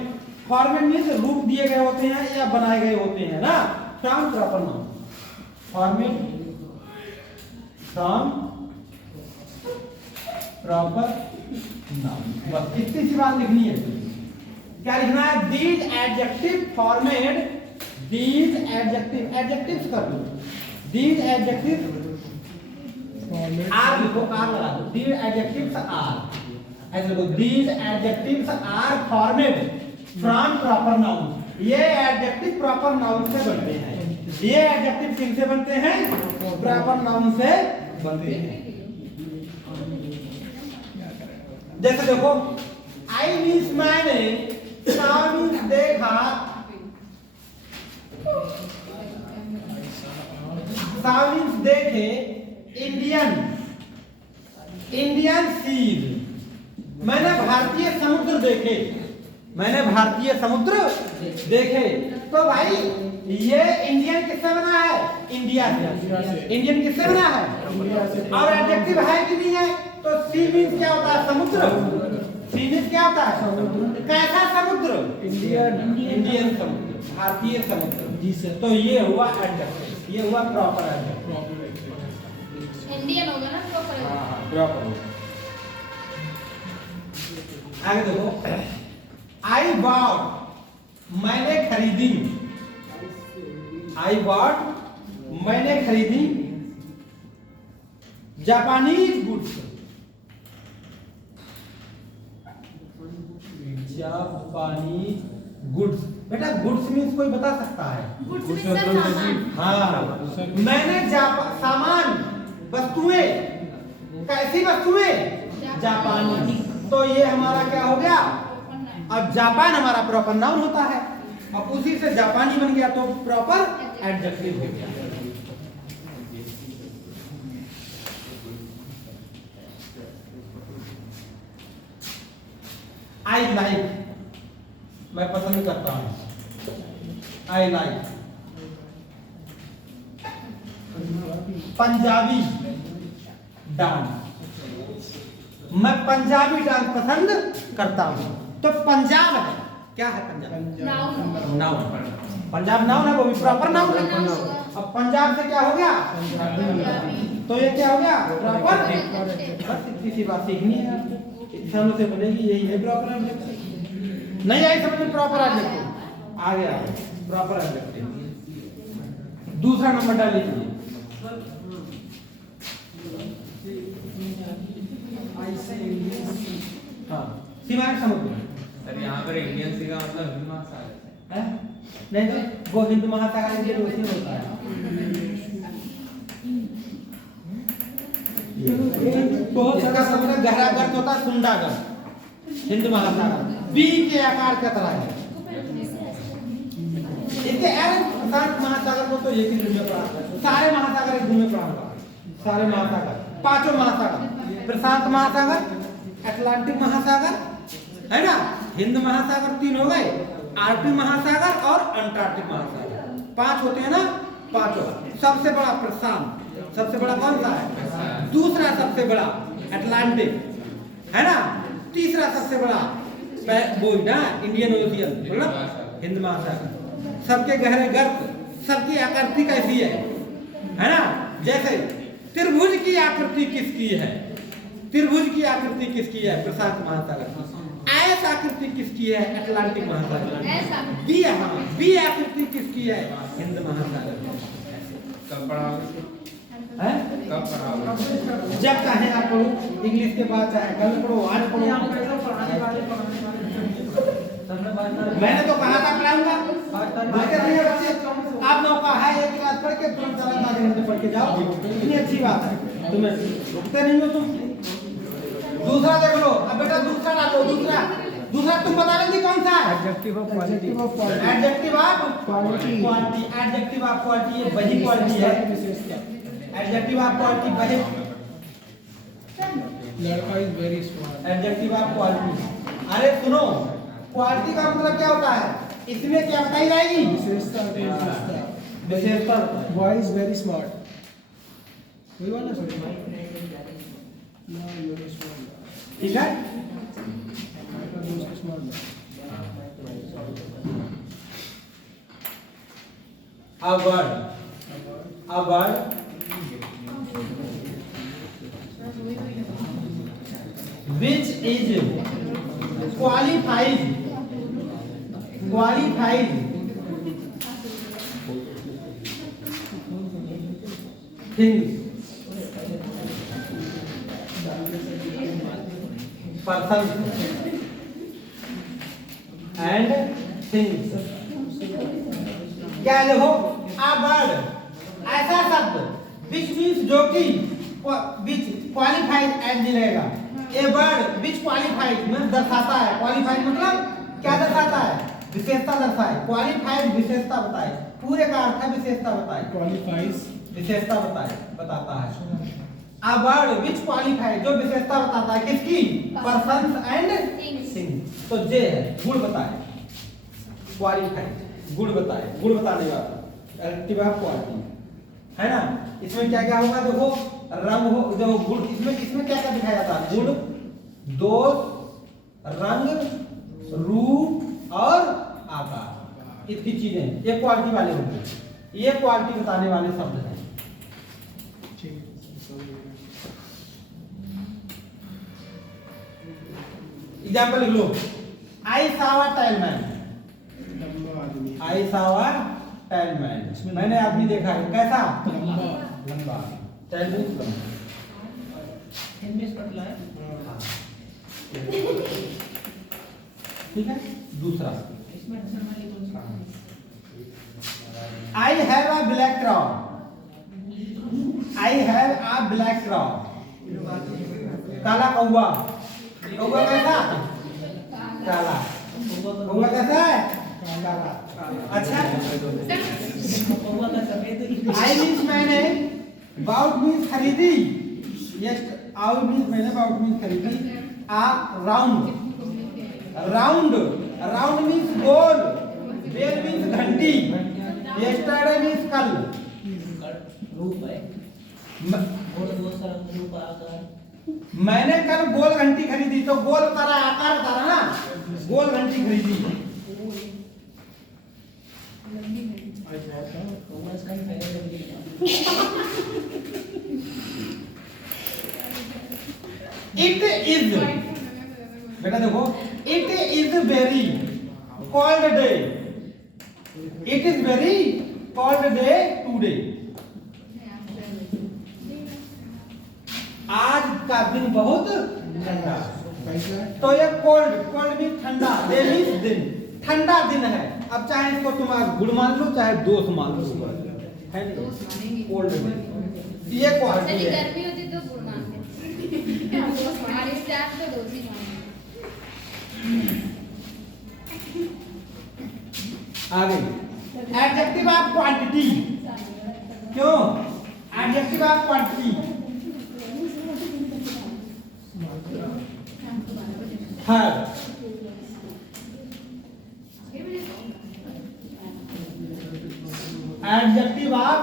format means रूप दिए गए होते हैं या बनाए गए होते हैं ना। From proper noun, formed from proper noun. बस इतनी सी बात लिखनी है। क्या लिखना है? These adjective formed, these adjective, adjectives कर दो। दीज एडजेक्टिव आर लिखो, आर लगा दो। दीज एडजेक्टिव्स आर, ऐसे लिखो, these adjectives are formed from proper noun. ये एडजेक्टिव प्रॉपर नाउन से बनते हैं। ये एडजेक्टिव किनसे बनते हैं? प्रॉपर नाउन से बनते हैं। जैसे देखो, आई मीन्स मैंने, साव मीन्स देखा, साव मीन्स देखे, इंडियन, इंडियन सीज, मैंने भारतीय समुद्र देखे, मैंने भारतीय समुद्र देखे। तो भाई ये इंडियन किससे बना है? इंडिया से। इंडियन किससे बना है? और एडजेक्टिव है कि नहीं है? तो सी मीन्स क्या होता है? समुद्र। सी मीन्स क्या होता है? कैसा समुद्र? इंडियन, इंडियन समुद्र, भारतीय समुद्र। जी सर। तो ये हुआ एडजेक्टिव, ये हुआ प्रॉपर एडजेक्टिव। इंडियन होगा ना प्रॉपर। प्रॉपर। आगे देखो, आई बॉट, मैंने खरीदी, आई बॉट, मैंने खरीदी जापानीज गुड्स, जापानी गुड्स। बेटा गुड्स मीन्स कोई बता सकता है? गुड्स में सर सामान। हाँ, मैंने सामान, वस्तुएं, कैसी वस्तुएं? जापानी। तो ये हमारा क्या हो गया? अब जापान हमारा प्रॉपर नाउन होता है, अब उसी से जापानी बन गया तो प्रॉपर एडजेक्टिव हो गया। आई लाइक, मैं पसंद करता हूं। आई लाइक पंजाबी डांस, मैं पंजाबी डांस पसंद करता हूं। तो पंजाब है, क्या है Punjab? Noun. Noun. Punjab noun है, वो भी प्रॉपर नाउन है। अब पंजाब से क्या हो गया? तो ये क्या हो गया? प्रॉपर। बस इतनी सी बात सीखनी है, समझ से बनेगी, यही है प्रॉपर एडजेक्टिव। नहीं आई समझ में? प्रॉपर एडजेक्टिव आ गया, प्रॉपर एडजेक्टिव। दूसरा नंबर डाल लीजिए। हाँ, सीमाएं समझ लो। सर यहाँ पर इंडियन सी का मतलब हिंद महासागर है? नहीं तो वो हिंद महासागर के उसी में होता है। इसका सबसे गहरा गर्त होता है सुंडागर, हिंद महासागर बी के आकार का तरह है। इसके प्रशांत महासागर को तो एक ही दिन में पढ़ा, सारे महासागर एक दिन में पढ़ा, सारे महासागर, पांचों महासागर, प्रशांत महासागर, अटलांटिक महासागर, है ना, हिंद महासागर 3 हो गए, आर्कटिक महासागर और अंटार्कटिक महासागर 5 होते हैं ना, पांचों। सबसे बड़ा प्रशांत, सबसे बड़ा कौन सा है? दूसरा सबसे बड़ा अटलांटिक, है ना, तीसरा सबसे बड़ा वो ना इंडियन ओशियन, मतलब हिंद महासागर। सबके गहरे गर्त, सबकी आकृति कैसी है ना? जैसे त्रिभुज की आकृति किसकी है? त्रिभुज की आकृति किसकी है? प्रशांत महासागर। ऐस आकृति किसकी है? अटलांटिक महासागर। बी आकृति किसकी है? हिंद महासागर। कब पढ़ाओगे? हैं? कब पढ़ाओगे? जब चाहे आप पढ़ो, इंग्लिश के बाद चाहे कल पढ़ो, आज पढ़ो। मैंने तो कहा था पढ़ाऊंगा, आप लोगों का है एक क्लास पढ़ के तुरंत आधे घंटे पढ़ के जाओ, इतनी अच्छी बात है। तुम्हें रुकते नहीं हो तुम। दूसरा देख लो, अब बेटा दूसरा डालो, दूसरा तुम बता रहे कौन सा है? Adjective of quality. Adjective of quality. Adjective of quality, ये वही क्वालिटी है। एडजेक्टिव ऑफ क्वालिटी वही। लड़का is very smart. Adjective of quality, अरे सुनो, क्वालिटी का मतलब क्या होता है? इसमें क्या बताई जाएगी? विशेषता। विशेषता। बॉय इज वेरी स्मार्ट, वही वाला सर। ठीक है, a word which is qualified things, person and things। क्या देखो, a word ऐसा शब्द which means जो कि which qualified एड दिलेगा। ए वर्ड which qualified में दर्शाता है। qualified मतलब क्या दर्शाता है? विशेषता दर्शाए। qualified विशेषता बताए, पूरे का अर्थ है विशेषता बताए। क्वालिफाइज विशेषता बताता है। A word which qualified जो विशेषता बताता है किसकी? persons and things। तो जे है, गुण बताए, qualified गुण बताए, गुण बताने वाला एडजेक्टिव ऑफ क्वालिटी, है ना। इसमें क्या क्या होगा देखो, रंग हो, देखो गुण, इसमें क्या क्या दिखाया जाता है? गुण, दोष, रंग, रूप और आकार, इतनी चीजें ये क्वालिटी वाले होंगे, ये क्वालिटी बताने वाले शब्द हैं। एग्जाम्पल लिख लो, आई saw a tall man। I saw a tall man, मैंने आदमी देखा है, कैसा? लंबा। tall means लंबा। ठीक है। दूसरा, I have a black crow, I have a black crow, काला कौवा, कौवा कैसा? काला, कौवा कैसा है? काला। अच्छा, आई मीन्स मैंने, बाउट मीन्स खरीदी, यस आउट मीन्स मैंने, बाउट मीन्स खरीदी, आ राउंड, राउंड, राउंड मीन्स गोल, बेल मीन्स घंटी, यस्टरडे मीन्स कल, मैंने कल गोल घंटी खरीदी, तो गोल तारा आकार तारा ना, गोल घंटी खरीदी। इट इज, बेटा देखो, it is very cold day, it is very cold day today, आज का दिन बहुत ठंडा। तो ये कोल्ड, कोल्ड मीन ठंडा, डे मीन दिन, ठंडा दिन है। अब चाहे इसको तुम गुड़ मान लो, चाहे दोस्त मान लो, है नहीं, कोल्ड डे, ये क्वालिटी है। गर्मी होती तो गुड़ मानते, हमारे स्टाफ तो दोस्त ही मानते। आगे, एडजेक्टिव ऑफ क्वांटिटी, क्यों? Adjective of quantity, third, adjective of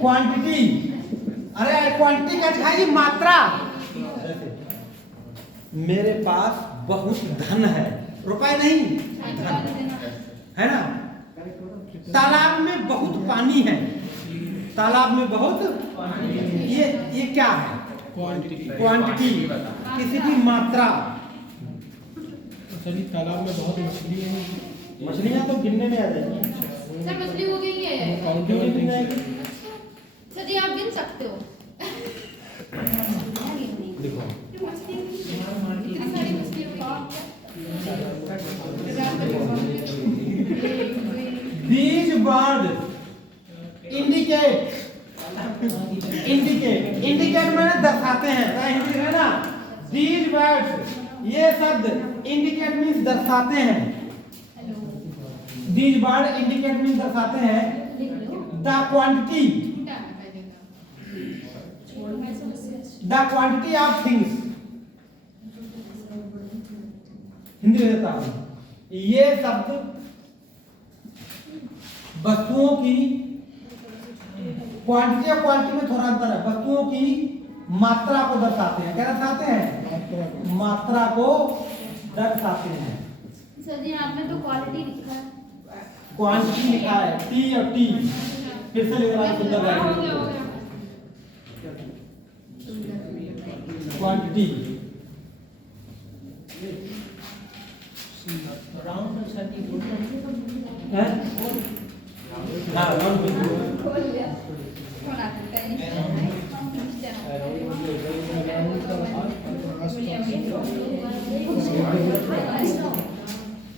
quantity, अरे क्वांटिटी क्या दिखाएगी? मात्रा। मेरे पास बहुत धन है, रुपए नहीं, धन है ना। तालाब में बहुत पानी है, तालाब में बहुत, ये क्या है? क्वांटिटी, किसी की मात्रा। चलिए, तालाब में बहुत मछली है, मछलियां तो गिनने में आ जाएगी। सर मछली हो गई है, काउंटिंग में आएगी। सर जी आप गिन सकते हो। देखो, कितनी सारी मछली these words indicate, indicate, indicate मैंने दर्शाते हैं, हिंदी है ना। these words, ये शब्द indicate means दर्शाते हैं, these words indicate means दर्शाते हैं the quantity, the quantity of things। Hindi में देता हूं, ये शब्द वस्तुओं की, क्वांटिटी और क्वालिटी में थोड़ा अंतर है, वस्तुओं की मात्रा को दर्शाते हैं। क्या दर्शाते हैं? मात्रा को दर्शाते हैं। सर जी आपने तो क्वालिटी लिखा है, क्वांटिटी लिखा है, टी और टी, फिर से लिख रहा हूं, सुंदर है क्वांटिटी। है हाँ, राउंड बिल्कुल। खोल लिया कौन आता है?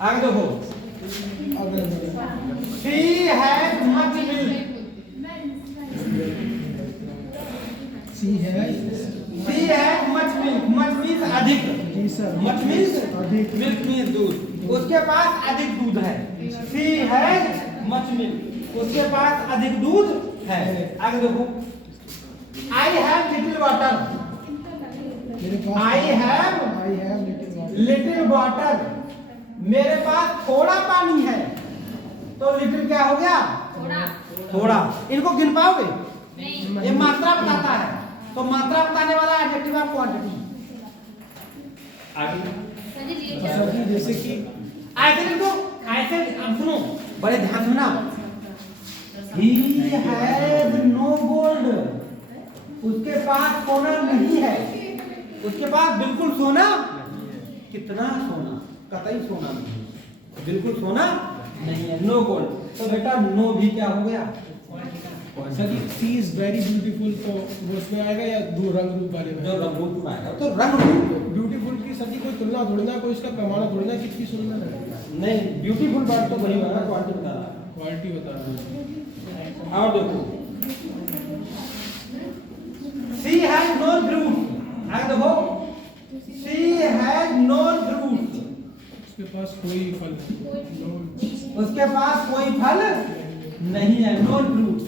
आगे देखो, शी हैज मच मिल्क, सी है, she has much milk, much means अधिक, जी सर, मच मीन्स अधिक, मिल्क मीन्स दूध, उसके पास अधिक दूध है। शी हैज मच मिल्क, उसके पास अधिक दूध है। आगे देखो, आई हैव लिटिल वाटर, मेरे पास आई हैव लिटिल वाटर, मेरे पास थोड़ा पानी है। तो लिटिल क्या हो गया? थोड़ा, थोड़ा। इनको गिन पाओगे? नहीं, ये मात्रा बताता है, तो मात्रा बताने वाला एडजेक्टिव ऑफ क्वांटिटी। आगे सर जी ये सर जी, जैसे कि ऐसे लिख दो, ऐसे। अब सुनो, बड़े ध्यान सुनना। He has no gold, उसके पास सोना नहीं है, उसके पास बिल्कुल सोना, कितना सोना? कतई सोना नहीं, बिल्कुल सोना नहीं है, नो गोल्ड। तो बेटा नो भी क्या हो गया? Sir ji she is very beautiful तो वो उसमें आएगा या दो रंग रूप वाले में? जो रंग रूप में आएगा तो रंग रूप ब्यूटीफुल की सर जी कोई तुलना थोड़ी ना, कोई इसका पैमाना थोड़ी ना, कितनी सुंदर है। नहीं, ब्यूटीफुल बात तो वही बना, क्वालिटी बता रहा क्वालिटी बता रहा हूँ। है। और देखो सी हैज नो फ्रूट, आगे देखो सी हैज नो फ्रूट, उसके पास कोई फल उसके पास कोई फल नहीं है, नो फ्रूट,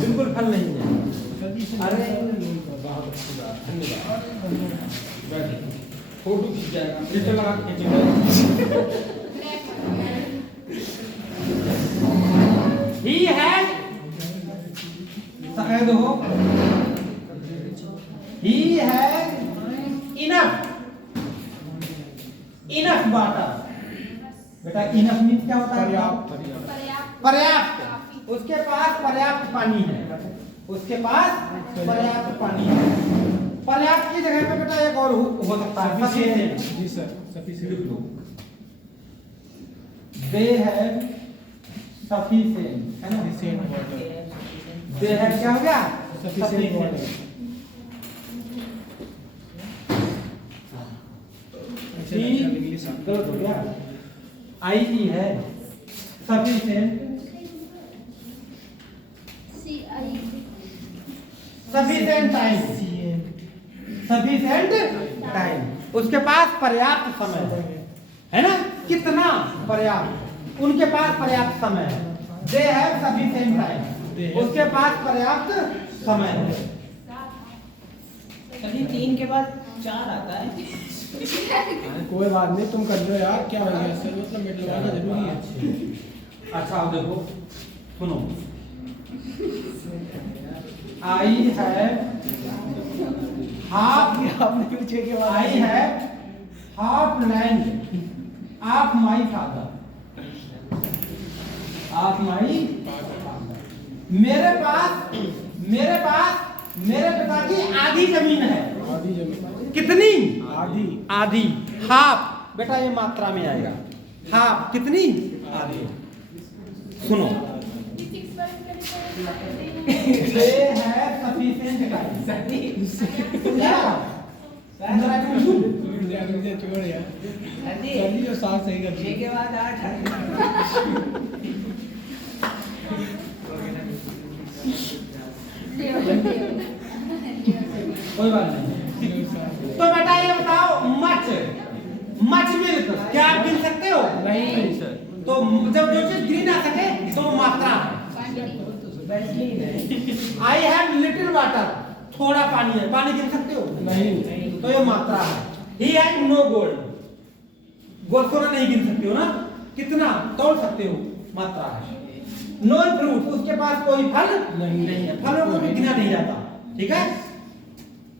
बिल्कुल फल नहीं है। सर जी अरे बहुत अच्छी बात, धन्यवाद। बैठिए, फोटो खींच जाएगा, फिल्टर लगा के खींचेगा। He has, कह दो, he has enough water। बेटा enough मीन्स क्या होता है? पर्याप्त। उसके पास पर्याप्त पानी है, उसके पास पर्याप्त पानी है। पर्याप्त की जगह पे बेटा एक और हो सकता है, sufficient। जी sir, sufficient. They have sufficient, है ना? Sufficient water. They have क्या हो गया? Sufficient water. इंग्लिश गलत हो गया, आई ई है sufficient, sufficient time, sufficient time, उसके पास पर्याप्त समय है ना? कितना पर्याप्त? उनके पास पर्याप्त समय है। They have sufficient time, उसके पास पर्याप्त समय है। कभी 3 के बाद 4 आता है। कोई बात नहीं, तुम कर लो यार, क्या हो गया सर, मतलब मिड लगाना जरूरी है। अच्छा अब देखो, सुनो, आई है हाफ, आपने पूछे के बाद आई है half land of my father, of my, मेरे पास मेरे पिता की आधी जमीन है। आधी जमीन, कितनी? आधी। आधी, हाफ, बेटा ये मात्रा में आएगा, हाफ, कितनी? आधी। सुनो, they have sufficient time। समझा? अंदर आके पूछूं? छोड़ यार, सर जी, सर जी जो साथ सही कर 6 के बाद 8 आता है। कोई बात नहीं। तो बेटा ये बताओ, मच मिल्क क्या आप गिन सकते हो? नहीं सर। तो जब जो चीज गिनी ना सके तो वो मात्रा है। आई हैव लिटिल वाटर, थोड़ा पानी है, पानी गिन सकते हो? नहीं। तो ये मात्रा है। He has no gold, gold सोना नहीं गिन सकते हो ना, कितना तोल सकते हो, मात्रा है। नो फ्रूट, उसके पास कोई फल नहीं है, फलों को भी गिना नहीं जाता, ठीक है?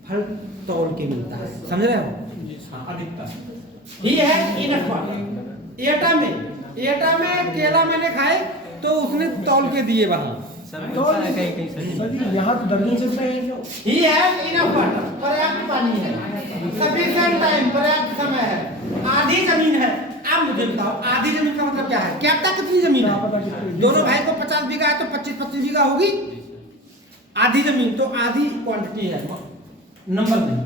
फल तोल के मिलता है, समझ रहे हो? हाँ, अधिकतर। ही हैज इनफ वाटर, एटा में केला मैंने खाए तो उसने तौल के दिए वहां। सर जी यहाँ तो दर्जन से है जो। ही हैज इनफ वाटर, पर्याप्त पानी है, सफिशिएंट टाइम, पर्याप्त समय है, आधी जमीन है। अब मुझे बताओ आधी जमीन का मतलब क्या है? क्या पता कितनी जमीन है? दोनों भाई को 50 बीघा है तो 25-25 बीघा होगी आधी जमीन, तो आधी क्वांटिटी है, नंबर नहीं।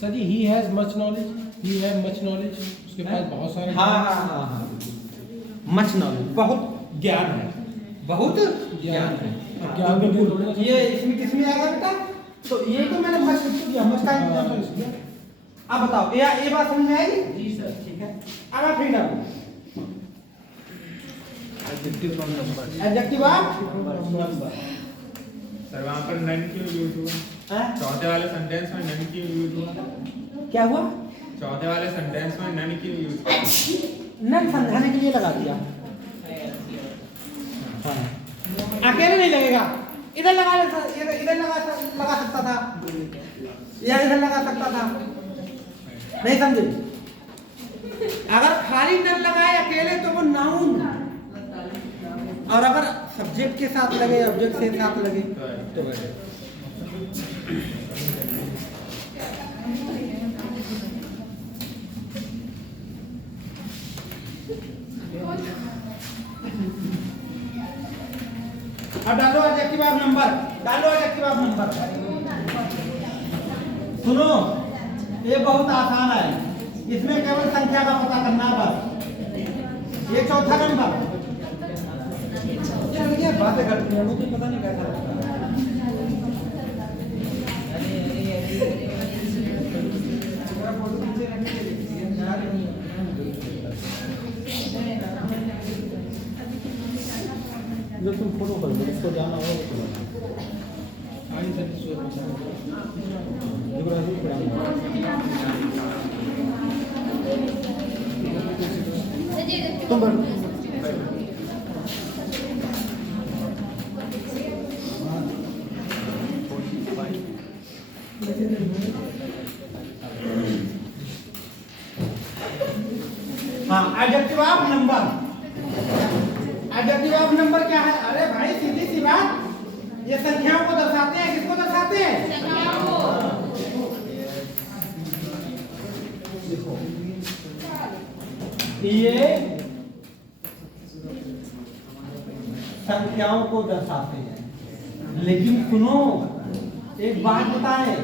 Sir ji he has much knowledge, he have much knowledge, उसके पास बहुत सारे। हाँ, मच नॉलेज, बहुत ज्ञान है, बहुत ज्ञान है। ज्ञान में थोड़ी ना ये इसमें किसमें आएगा बेटा? तो ये तो मैंने मच लिख दिया, मच का इंतजाम कर दिया। अब बताओ ये बात समझ में आएगी? जी सर। ठीक है, अब आप फिर डालो एडजेक्टिव ऑफ नंबर। सर वहाँ पर नन क्यों यूज हुआ? हैं? चौथे वाले सेंटेंस में नन क्यों यूज हुआ? क्या हुआ? चौथे वाले सेंटेंस में नन क्यों यूज हुआ? नन समझाने के लिए लगा दिया। हाँ। अकेले नहीं लगेगा, इधर लगा सकता था या इधर लगा सकता था, नहीं समझे? अगर खाली नन लगाए अकेले तो वो नाउन, और अगर सब्जेक्ट के साथ लगे, ऑब्जेक्ट के साथ लगे तो अब डालो एडजेक्टिव एडजेक्टिव ऑफ नंबर, डालो एडजेक्टिव ऑफ नंबर। सुनो, ये बहुत आसान है, इसमें केवल संख्या का पता करना है बस। ये चौथा नंबर, ये बातें करती है, मुझे पता नहीं कैसा लगता है। जो तुम फोटो कर दो, इसको जाना होगा तो तुम हाँ, adjective of number. Adjective of number क्या है? अरे भाई सीधी सी बात, ये संख्याओं को दर्शाते हैं। किसको दर्शाते हैं? संख्याओं को। देखो, ये संख्याओं को दर्शाते हैं, लेकिन सुनो एक बात बताएं,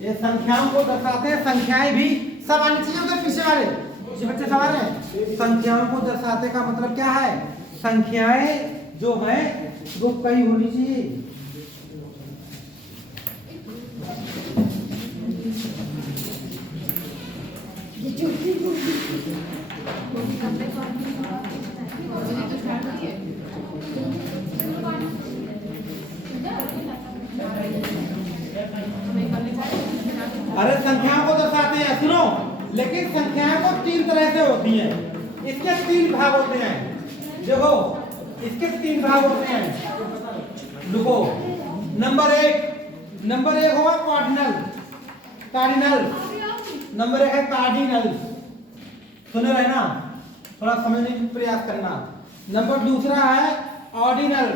ये संख्याओं को दर्शाते हैं। संख्याएं भी सब आनी चाहिए उधर पीछे वाले जो बच्चे सवाल है। संख्याओं को दर्शाते का मतलब क्या है? संख्याएं जो है वो कई होनी चाहिए। अरे संख्याओं को दर्शाते हैं, सुनो, लेकिन संख्याएं तो तीन तरह से होती हैं। इसके तीन भाग होते हैं। देखो, इसके तीन भाग होते हैं। देखो, नंबर एक होगा कार्डिनल। नंबर एक है कार्डिनल। सुन रहे ना, थोड़ा समझने की प्रयास करना। नंबर दूसरा है ऑर्डिनल।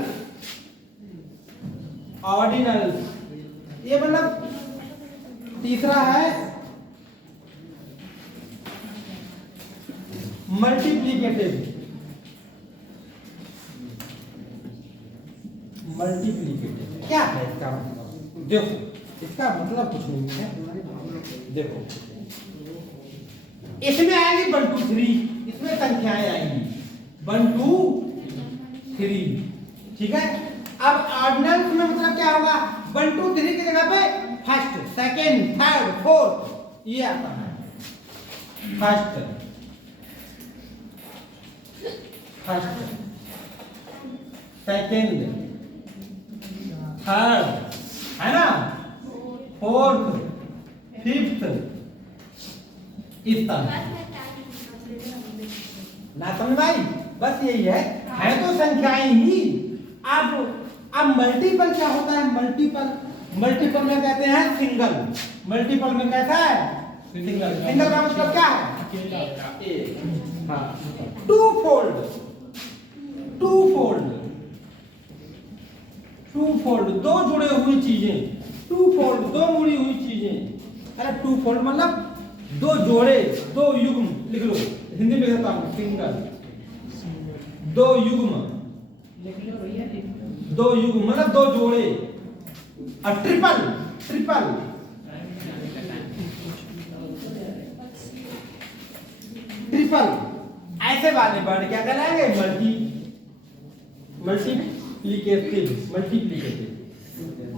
ये मतलब तीसरा है मल्टीप्लिकेटिव। क्या है इसका मतलब? देखो, इसका मतलब कुछ नहीं है। देखो, इसमें आएंगी 1 2 3, इसमें संख्याएं आएंगी 1 2 3, ठीक है। अब ऑर्डिनल में मतलब क्या होगा? 1 2 3 की जगह पे फर्स्ट, सेकंड, थर्ड, फोर्थ ये आता है। फर्स्ट, सेकंड, थर्ड, है ना, फोर्थ, फिफ्थ, इस तरह। ना समझ भाई, बस यही है तो संख्याएं ही। अब मल्टीपल क्या होता है? मल्टीपल में कहते हैं सिंगल। मल्टीपल में कैसा है? सिंगल का मतलब क्या है? टू फोल्ड, दो जुड़े हुई चीजें। दो मुड़ी हुई चीजें। अरे टू फोल्ड मतलब दो जोड़े, दो युग्म। लिख लो, हिंदी में कहता हूं सिंगल। दो युग्म मतलब दो जोड़े। और ट्रिपल ऐसे वाले वर्ड क्या कहलाएंगे?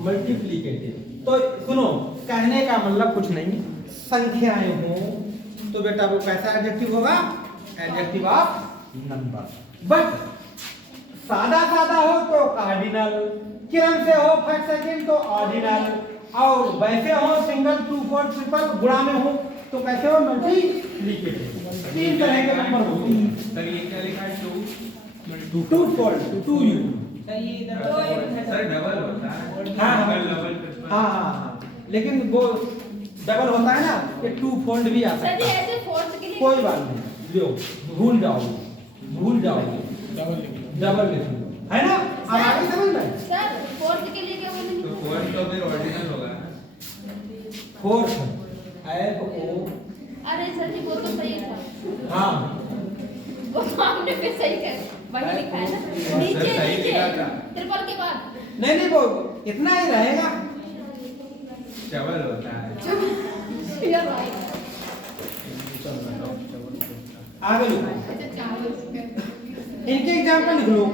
मल्टीप्लिकेटिव। तो सुनो, कहने का मतलब कुछ नहीं, संख्याएं हो तो बेटा वो कैसा एडजेक्टिव होगा? Adjective of number. बट सादा हो तो कार्डिनल, किरण से हो फर्स्ट सेकंड तो ऑर्डिनल, और वैसे हो सिंगल, टू फोर, ट्रिपल, गुणा में हो तो कैसे हो? मल्टीप्लिकेटिव। तीन तरह के नंबर होते हैं। सर ये क्या लिखा है? Twofold, to you. Sir double होता है। हाँ, लेकिन वो डबल होता है ना, ये टू फोल्ड भी आता है। ऐसे फोर्थ के लिए कोई बात नहीं, लो भूल जाओगे डबल लिख लो, है ना। अब आगे समझ में। सर फोर्थ के लिए क्या बोलेंगे? तो फोर्थ तो फिर ऑर्डिनल होगा। Fourth FO। अरे सर जी वो तो सही था। हाँ, वो तो आपने फिर सही कहा, वही लिखा है ना सर नीचे सही लिखा नीचे। था। ट्रिपल के बाद नहीं नहीं, वो इतना ही रहेगा। चवल होता है। यार भाई आगे लिखो, अच्छा चावल इनके एग्जाम्पल लिख लो,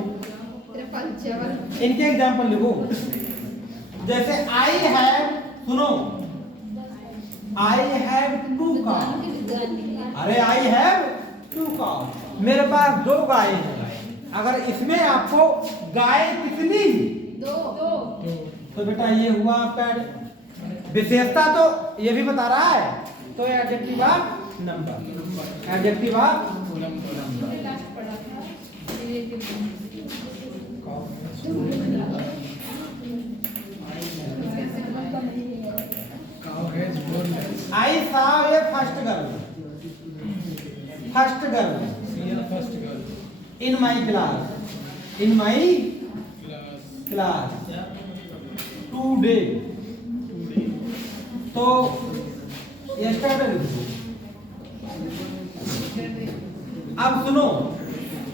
ट्रिपल चावल इनके एग्जाम्पल लिखो। जैसे आई हैव, सुनो, आई हैव 2 कार। अरे आई हैव 2 कार, मेरे पास 2 गाय हैं। अगर इसमें आपको गाय कितनी, दो तो बेटा ये हुआ आपका विशेषता, तो ये भी बता रहा है। तो adjective of number, adjective of last पढ़ा था relative I saw a first girl, first girl in my class, in my class today। तो yesterday लिखो। अब सुनो,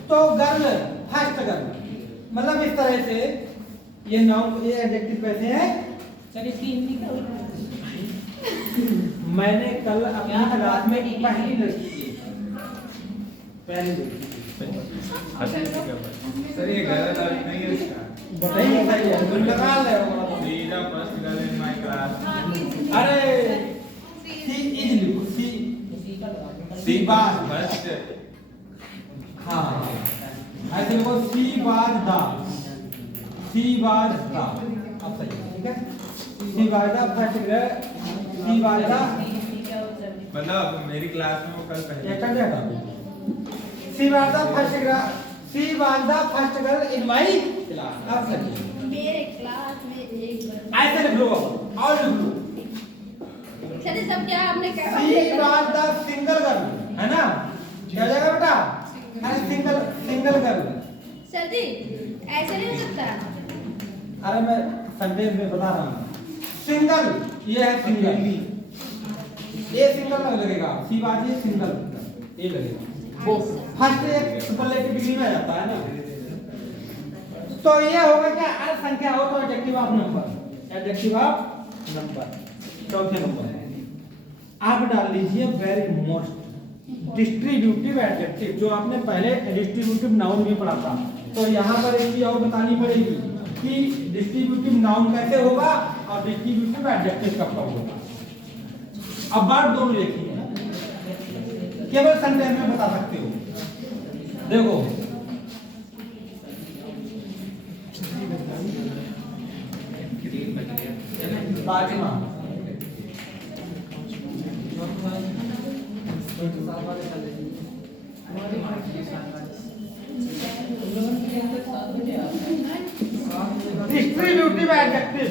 तो गर्ल, फर्स्ट गर्ल, मतलब इस तरह से ये नाउन, ये एडजेक्टिव कैसे है। सर इसकी हिंदी क्या होगी? मैंने कल अपनी क्लास में पहली लड़की की, पहली लड़की सर ये गलत अर्थ नहीं है इसका। बताइए, सही है, तुम लगा रहे हो। She is the first girl in my class. अरे सी इज लिखो, सी She was first. हाँ ऐसे लिखो, she was the, she was the, अब सही है, ठीक है। She was the first girl, she was the, मतलब मेरी क्लास में वो कल पहले। yesterday हटा दो। She was the first girl, she was the first girl in my class, अब सही है। मेरे क्लास में एक ऐसे लिख लो, और लिख लो, सर सब क्या आपने क्या she was the single girl, है ना, क्या हो जाएगा बेटा, अरे सिंगल, सिंगल गर्ल। सर जी ऐसे नहीं हो सकता। अरे मैं संदेश में बता रहा हूँ, सिंगल ये है, सिंगल ये सिंगल लगेगा, सी बात ये सिंगल ये लगेगा, वो फर्स्ट एक सुपरलेटिव डिग्री में आ जाता है ना। तो ये होगा क्या, अरे संख्या हो तो adjective of number, adjective of number. चौथे नंबर आप डाल लीजिए वेरी मोस्ट डिस्ट्रीब्यूटिव एडजेक्टिव, जो आपने पहले डिस्ट्रीब्यूटिव नाउन में पढ़ा था। तो यहाँ पर एक चीज और बतानी पड़ेगी कि डिस्ट्रीब्यूटिव नाउन कैसे होगा और डिस्ट्रीब्यूटिव एडजेक्टिव कब कब होगा। अब बात दोनों लिखिए, केवल सेंटेंस में बता सकते हो। देखो पांचवा, डिस्ट्रीब्यूटिव एडजेक्टिव,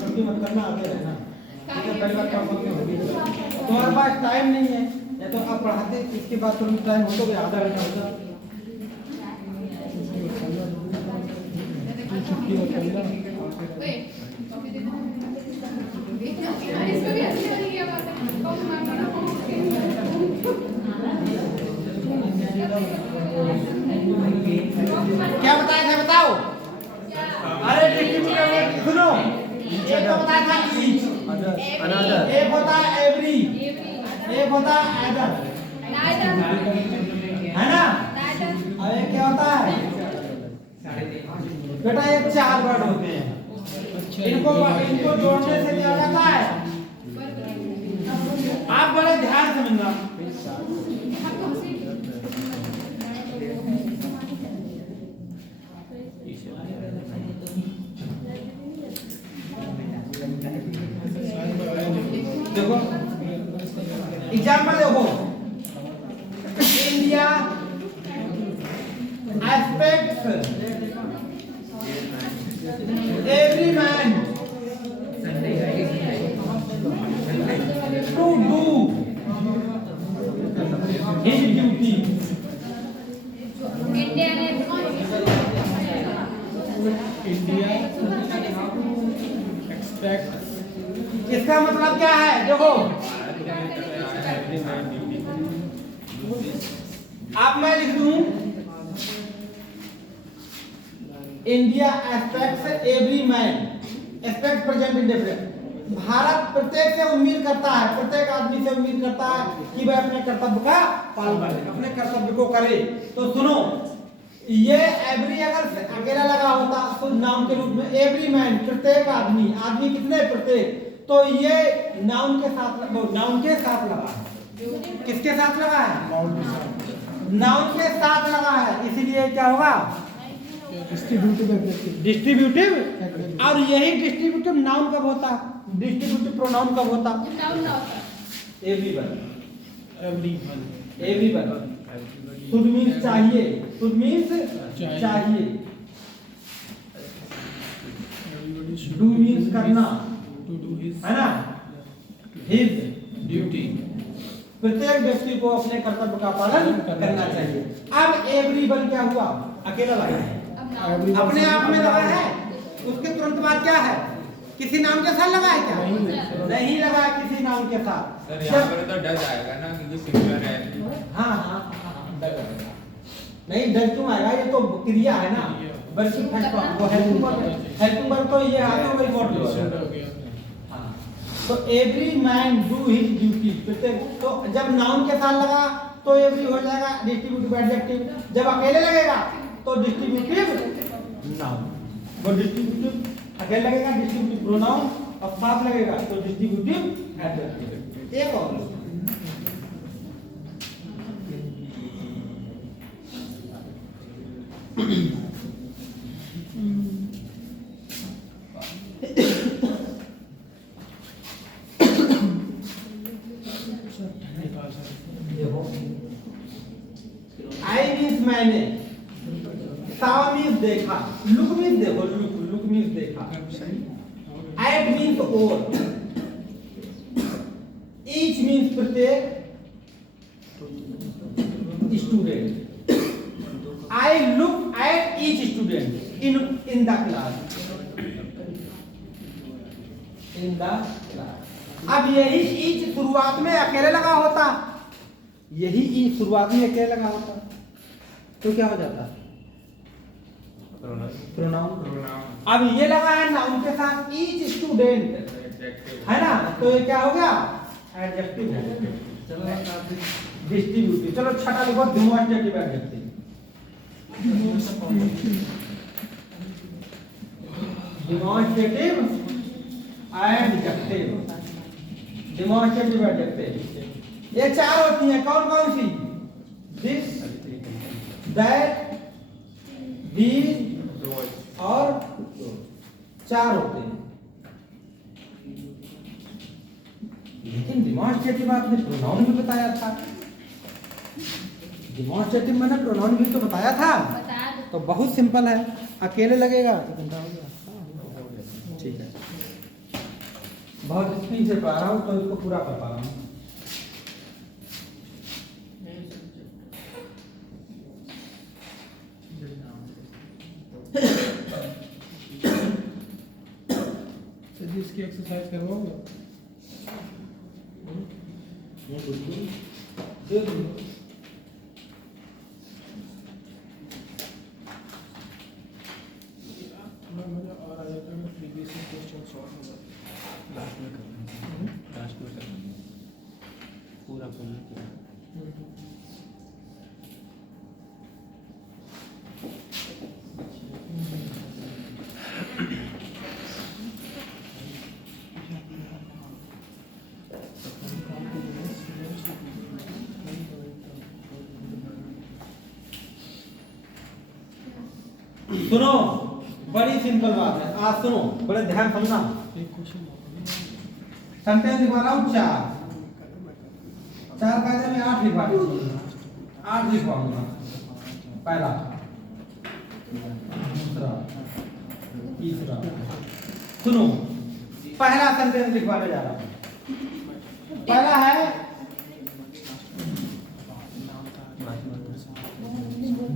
जल्दी मत करना, आगे रहना, ठीक है। पहली बात काम करते होगी, तुम्हारे पास टाइम नहीं है, या तो आप पढ़ाते, इसके बाद तुम टाइम हो तो आधा घंटा होगा। छुट्टी होता है ना। इसमें भी अच्छी वाली क्या बात है, कौन मारना ना क्या बताया था बताओ। अरे डिस्ट्रीब्यूटिव सुनो, एक तो बताया था ईच, एक होता है एवरी, एक होता है अदर, है ना। अब एक क्या होता है बेटा, ये 4 वर्ड होते हैं, इनको जोड़ने से क्या हो जाता है, आप बड़े ध्यान समझना। देखो एग्जाम्पल देखो, India aspects every man to do his duty। India ने इंडिया एक्सपेक्ट इसका मतलब क्या है, देखो अब मैं लिख दूं India aspects every man, expect present indefinite, Bharat प्रत्येक से उम्मीद करता है, प्रत्येक आदमी से उम्मीद करता है कि वह अपने कर्तव्य का पालन करे, अपने कर्तव्य को करे। तो सुनो, ये एवरी अगर अकेला लगा होता तो नाउन के रूप में एवरी मैन, प्रत्येक आदमी, आदमी कितने प्रत्येक, तो ये नाउन के साथ लगा है। किसके साथ लगा है? नाउन के साथ लगा है, इसीलिए क्या होगा? डिस्ट्रीब्यूटिव। और यही डिस्ट्रीब्यूटिव नाउन कब होता है? डिस्ट्रीब्यूटिव प्रोनाउन कब होता? एवरीवन। शुड मीन्स चाहिए, शुड मीन्स चाहिए, डू मीन्स करना, है ना, हिज ड्यूटी, प्रत्येक व्यक्ति को अपने कर्तव्य का पालन करना चाहिए। अब एवरीवन क्या हुआ? अकेला लगा है, अपने आप में लगा है। उसके तुरंत बाद क्या है? किसी नाम के साथ लगा है क्या? नहीं लगा है किसी नाम के साथ। सर यहाँ पर तो डज आएगा ना, क्योंकि सिंगुलर है। हाँ, नहीं डज क्यों आएगा? ये तो क्रिया है ना, बल्कि वो हेल्पिंग वर्ब तो ये आगे हो गई मॉडल। हाँ, तो every man do his duty, तो जब नाउन के साथ लगा तो एवरी हो जाएगा डिस्ट्रीब्यूटिव एडजेक्टिव, जब अकेले लगेगा तो डिस्ट्रीब्यूटिव नाउन। वो डिस्ट्रीब्यूटिव अकेले लगेगा डिस्ट्रीब्यूटिव प्रोनाउन, और साथ लगेगा तो डिस्ट्रीब्यूटिव एडजेक्टिव। एक और आई मीन्स मैंने, सावा मीन्स देखा, लुक मीन्स देखो, लुक मीन्स देखा, एट मीन्स और, ईच मीन्स प्रत्येक, student. I look at each student in the class, in the class. अब यही ईच शुरुआत में अकेले लगा होता, यही ईच शुरुआत में अकेले लगा होता तो क्या हो जाता? प्रोनाउन। अब ये लगा है नाउन के साथ ईच स्टूडेंट, है ना, तो ये क्या हो गया? एडजेक्टिव हो गया। चलो डिस्ट्रीब्यूटिव, चलो छठा लिखो demonstrative adjective. Demonstrative adjective, demonstrative adjective ये चार होती हैं, कौन कौन सी? दिस, दैट, दीज और चार होते हैं। लेकिन डेमोंस्ट्रेटिव आपने प्रोनाउन भी बताया था, डेमोंस्ट्रेटिव मैंने प्रोनाउन भी तो बताया था, तो बहुत सिंपल है, अकेले लगेगा तो घंटा हो गया। ठीक है, बहुत स्पीड से पढ़ा रहा हूँ तो इसको पूरा कर पा रहा हूँ। इसकी एक्सरसाइज करवाओगे? मजा और आ जाता है प्रीवियस क्वेश्चन सॉल्व हो जाता है। लास्ट में करना, लास्ट में करना, पूरा करना। सुनो, बड़ी सिंपल बात है, आज सुनो, बड़े ध्यान समझना। सेंटेंस लिखवा रहा हूँ चार कायदे में 8 लिखवा, 8 लिखवाऊंगा। पहला, दूसरा, तीसरा। सुनो, पहला सेंटेंस लिखवाने जा रहा हूँ। पहला है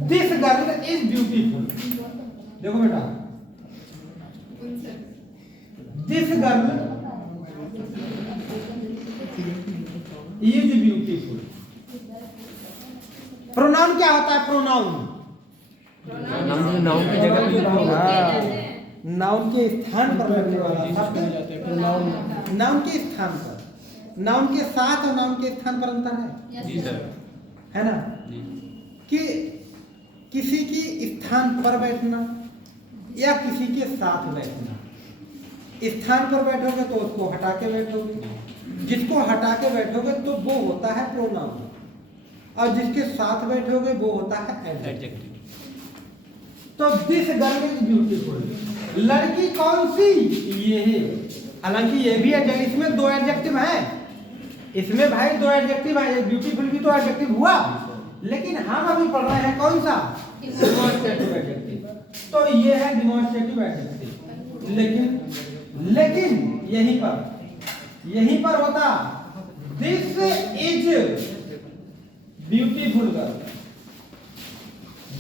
दिस गर्ल इज ब्यूटीफुल। देखो बेटा, this girl is beautiful. Pronoun क्या होता है? प्रोनाउन नाउन की जगह पे नाउन के स्थान पर लगने वाला शब्द जाते हैं प्रोनाउन। नाउन के स्थान पर। नाउन के साथ और नाउन के स्थान पर अंतर है, जी सर। है ना? कि किसी की स्थान पर बैठना या किसी के साथ बैठना। स्थान पर बैठोगे तो उसको हटा के बैठोगे, जिसको हटा के बैठोगे तो वो होता है प्रोनाउन, और जिसके साथ बैठोगे वो होता है एडजेक्टिव। तो दिस गर्ल इज ब्यूटीफुल। लड़की कौन सी? ये है। हालांकि ये भी है, इसमें दो एडजेक्टिव है, इसमें भाई दो एडजेक्टिव है, ब्यूटीफुल भी तो एडजेक्टिव हुआ, लेकिन हम अभी पढ़ रहे हैं कौन सा? Demonstrative adjective. तो ये है डिमॉन्स्ट्रेटिव एडजेक्टिव। लेकिन यहीं पर होता this is beautiful girl,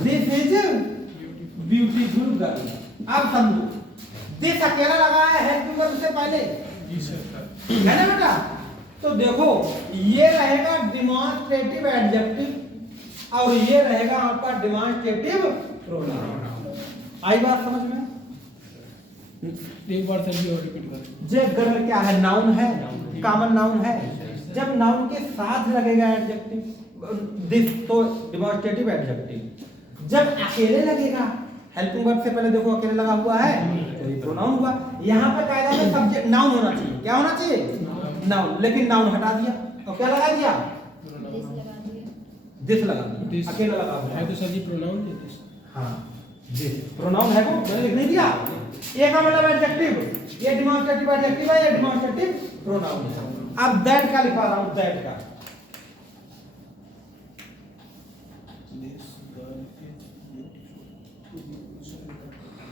this is beautiful girl. अब समझो, दिस अकेला लगा है हेल्पिंग वर्ब से पहले, है ना बेटा? तो देखो ये रहेगा डिमॉन्स्ट्रेटिव एडजेक्टिव और ये रहेगा आपका डिमॉन्स्ट्रेटिव प्रोनाउन। आई बात समझ में? एक बार सर जी और रिपीट करें। जे गर्ल क्या है? नाउन है, कॉमन नाउन है। जब नाउन के साथ लगेगा एडजेक्टिव दिस तो डिमॉन्स्ट्रेटिव एडजेक्टिव। जब अकेले लगेगा हेल्पिंग वर्ब से पहले, देखो अकेले लगा हुआ है तो ये प्रोनाउन हुआ। यहाँ पे कायदा में सब्जेक्ट नाउन होना चाहिए। क्या होना चाहिए? नाउन। लेकिन नाउन हटा दिया और क्या लगा दिया? दिस लगा दिया, अकेला लगा हुआ है है। तो सर जी प्रोनाउन देते। हाँ दिस प्रोनाउन है, वो मैंने लिख नहीं दिया। ये का मतलब एडजेक्टिव, ये डिमॉन्स्ट्रेटिव एडजेक्टिव है, ये डिमॉन्स्ट्रेटिव प्रोनाउन है। अब दैट का लिखा रहा हूं, दैट का।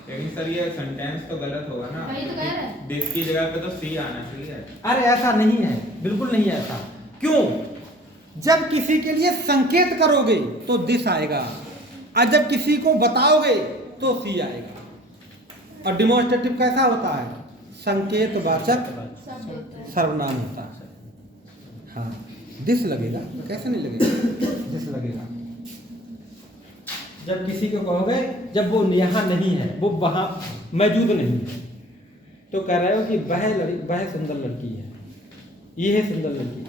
लेकिन सर ये सेंटेंस तो गलत होगा ना, वही तो कह रहे हैं। दिस की जगह पे तो सी आना चाहिए। अरे ऐसा नहीं है, बिल्कुल नहीं है ऐसा। क्यों? जब किसी के लिए संकेत करोगे तो दिस आएगा, और जब किसी को बताओगे तो सी आएगा। और डिमॉन्स्ट्रेटिव कैसा होता है? संकेतवाचक सर्वनाम होता है। हाँ दिस लगेगा, कैसे नहीं लगेगा? दिस लगेगा। जब किसी को कहोगे, जब वो यहाँ नहीं है, वो वहाँ मौजूद नहीं है, तो कह रहे हो कि वह सुंदर लड़की है, ये है सुंदर लड़की।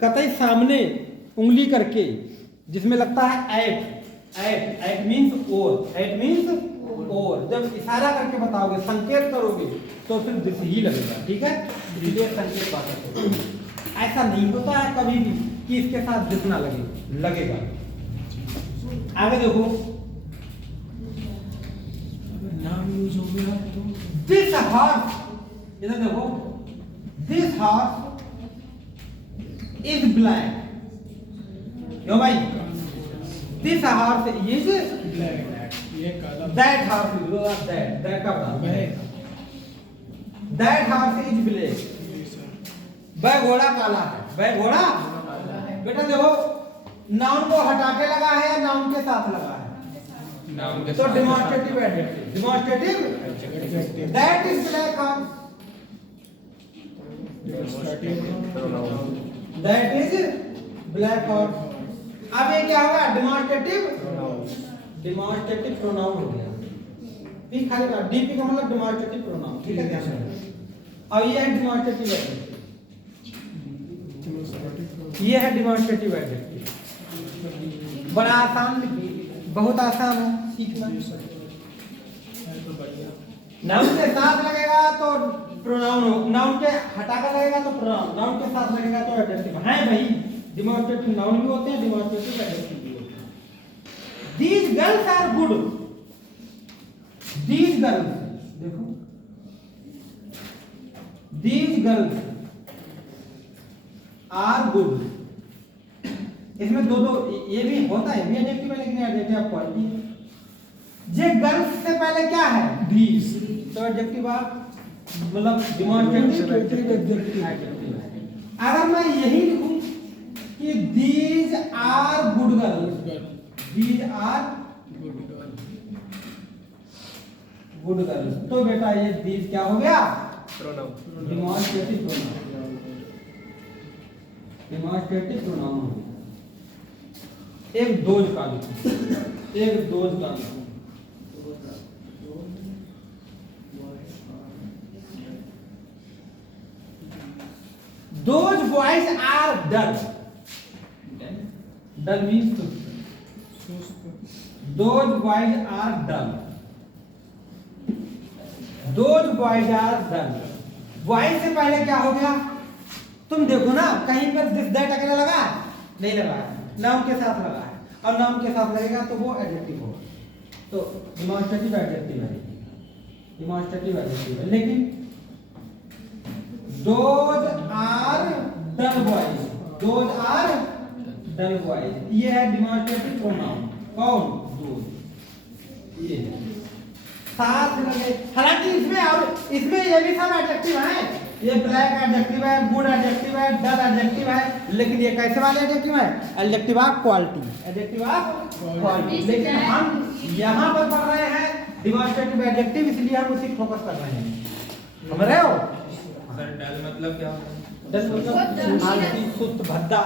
कतई सामने उंगली करके, जिसमें लगता है एट मीन्स और, एट मीन्स और। जब इशारा करके बताओगे, संकेत करोगे तो फिर दिस ही लगेगा। ठीक है, इसलिए संकेत वाचक। ऐसा नहीं होता है कभी भी कि इसके साथ दिस ना लगे, लगेगा। आगे देखो, नाम यूज हो गया तो दिस हॉर्स, इधर देखो, दिस हॉर्स इज ब्लैक। क्यों भाई? दिस हॉर्स इज ब्लैक, ये काला। दैट हॉर्स, दैट का बता, दैट हॉर्स इज ब्लैक। वह घोड़ा काला है, वह घोड़ा। बेटा देखो, नाउन को हटा के लगा है या नाउन के साथ लगा है? नाउन के तो साथ। Demonstrative adjective, demonstrative that is black horse, that is black horse. अब ये क्या होगा? डिमॉन्स्ट्रेटिव प्रोनाउन हो गया। पी खाली का डीपी का मतलब डिमॉन्स्ट्रेटिव प्रोनाउन। ठीक है, ध्यान रखना। और ये है डिमॉन्स्ट्रेटिव एडजेक्टिव, ये है डिमॉन्स्ट्रेटिव एडजेक्टिव। बड़ा आसान, बहुत आसान है सीखना। नाउन के साथ लगेगा तो प्रोनाउन हो, नाउन के हटा कर लगेगा तो प्रोनाउन, नाउन के साथ लगेगा तो एडजेक्टिव है भाई। डिमॉन्स्ट्रेटिव नाउन भी होते हैं, डिमॉन्स्ट्रेटिव एडजेक्टिव भी होते हैं। These girls are good, these girls, देखो दीज गर्ल्स आर गुड। इसमें दो ये भी होता है, भी एडजेक्टिव है, लेकिन एडजेक्टिव आप क्वालिटी है। जे गर्ल्स से पहले क्या है? दीज, तो एडजेक्टिव आप मतलब डिमॉन्स्ट्रेटिव एडजेक्टिव। अगर मैं यही लिखूं कि these are good girls, these are good girls, तो बेटा ये दीज क्या हो गया? Pronoun. Demonstrative pronoun. Demonstrative pronoun हो गया। एक दोज का लिखो, एक दोज का लिखो। Those boys are dull. Dull means सुस्त. Those boys are dull. Those boys are dull. Boys से पहले क्या हो गया? तुम देखो ना, कहीं पर दिस दैट अकेला लगा है? नहीं लगा है, नाउन के साथ लगा है, और नाउन के साथ लगेगा तो वो एडजेक्टिव होगा। तो डिमॉन्स्ट्रेटिव एडजेक्टिव है, डिमॉन्स्ट्रेटिव एडजेक्टिव है। लेकिन those are dull boys, those are dull boys, ये है डिमॉन्स्ट्रेटिव प्रोनाउन। कौन? those, ये साथ लगे। हालांकि इसमें और इसमें ये भी सब एडजेक्टिव है, ये ब्लैक एडजेक्टिव है, गुड एडजेक्टिव है, डल एडजेक्टिव है, लेकिन ये कैसे वाले एडजेक्टिव है? Adjective of quality, adjective of quality. लेकिन हम यहाँ पर पढ़ रहे हैं डिमॉन्स्ट्रेटिव एडजेक्टिव, इसलिए हम उसी फोकस कर रहे हैं। समझ रहे हो? सर डल मतलब क्या होता है? डल मतलब आलसी, सुस्त, भद्दा।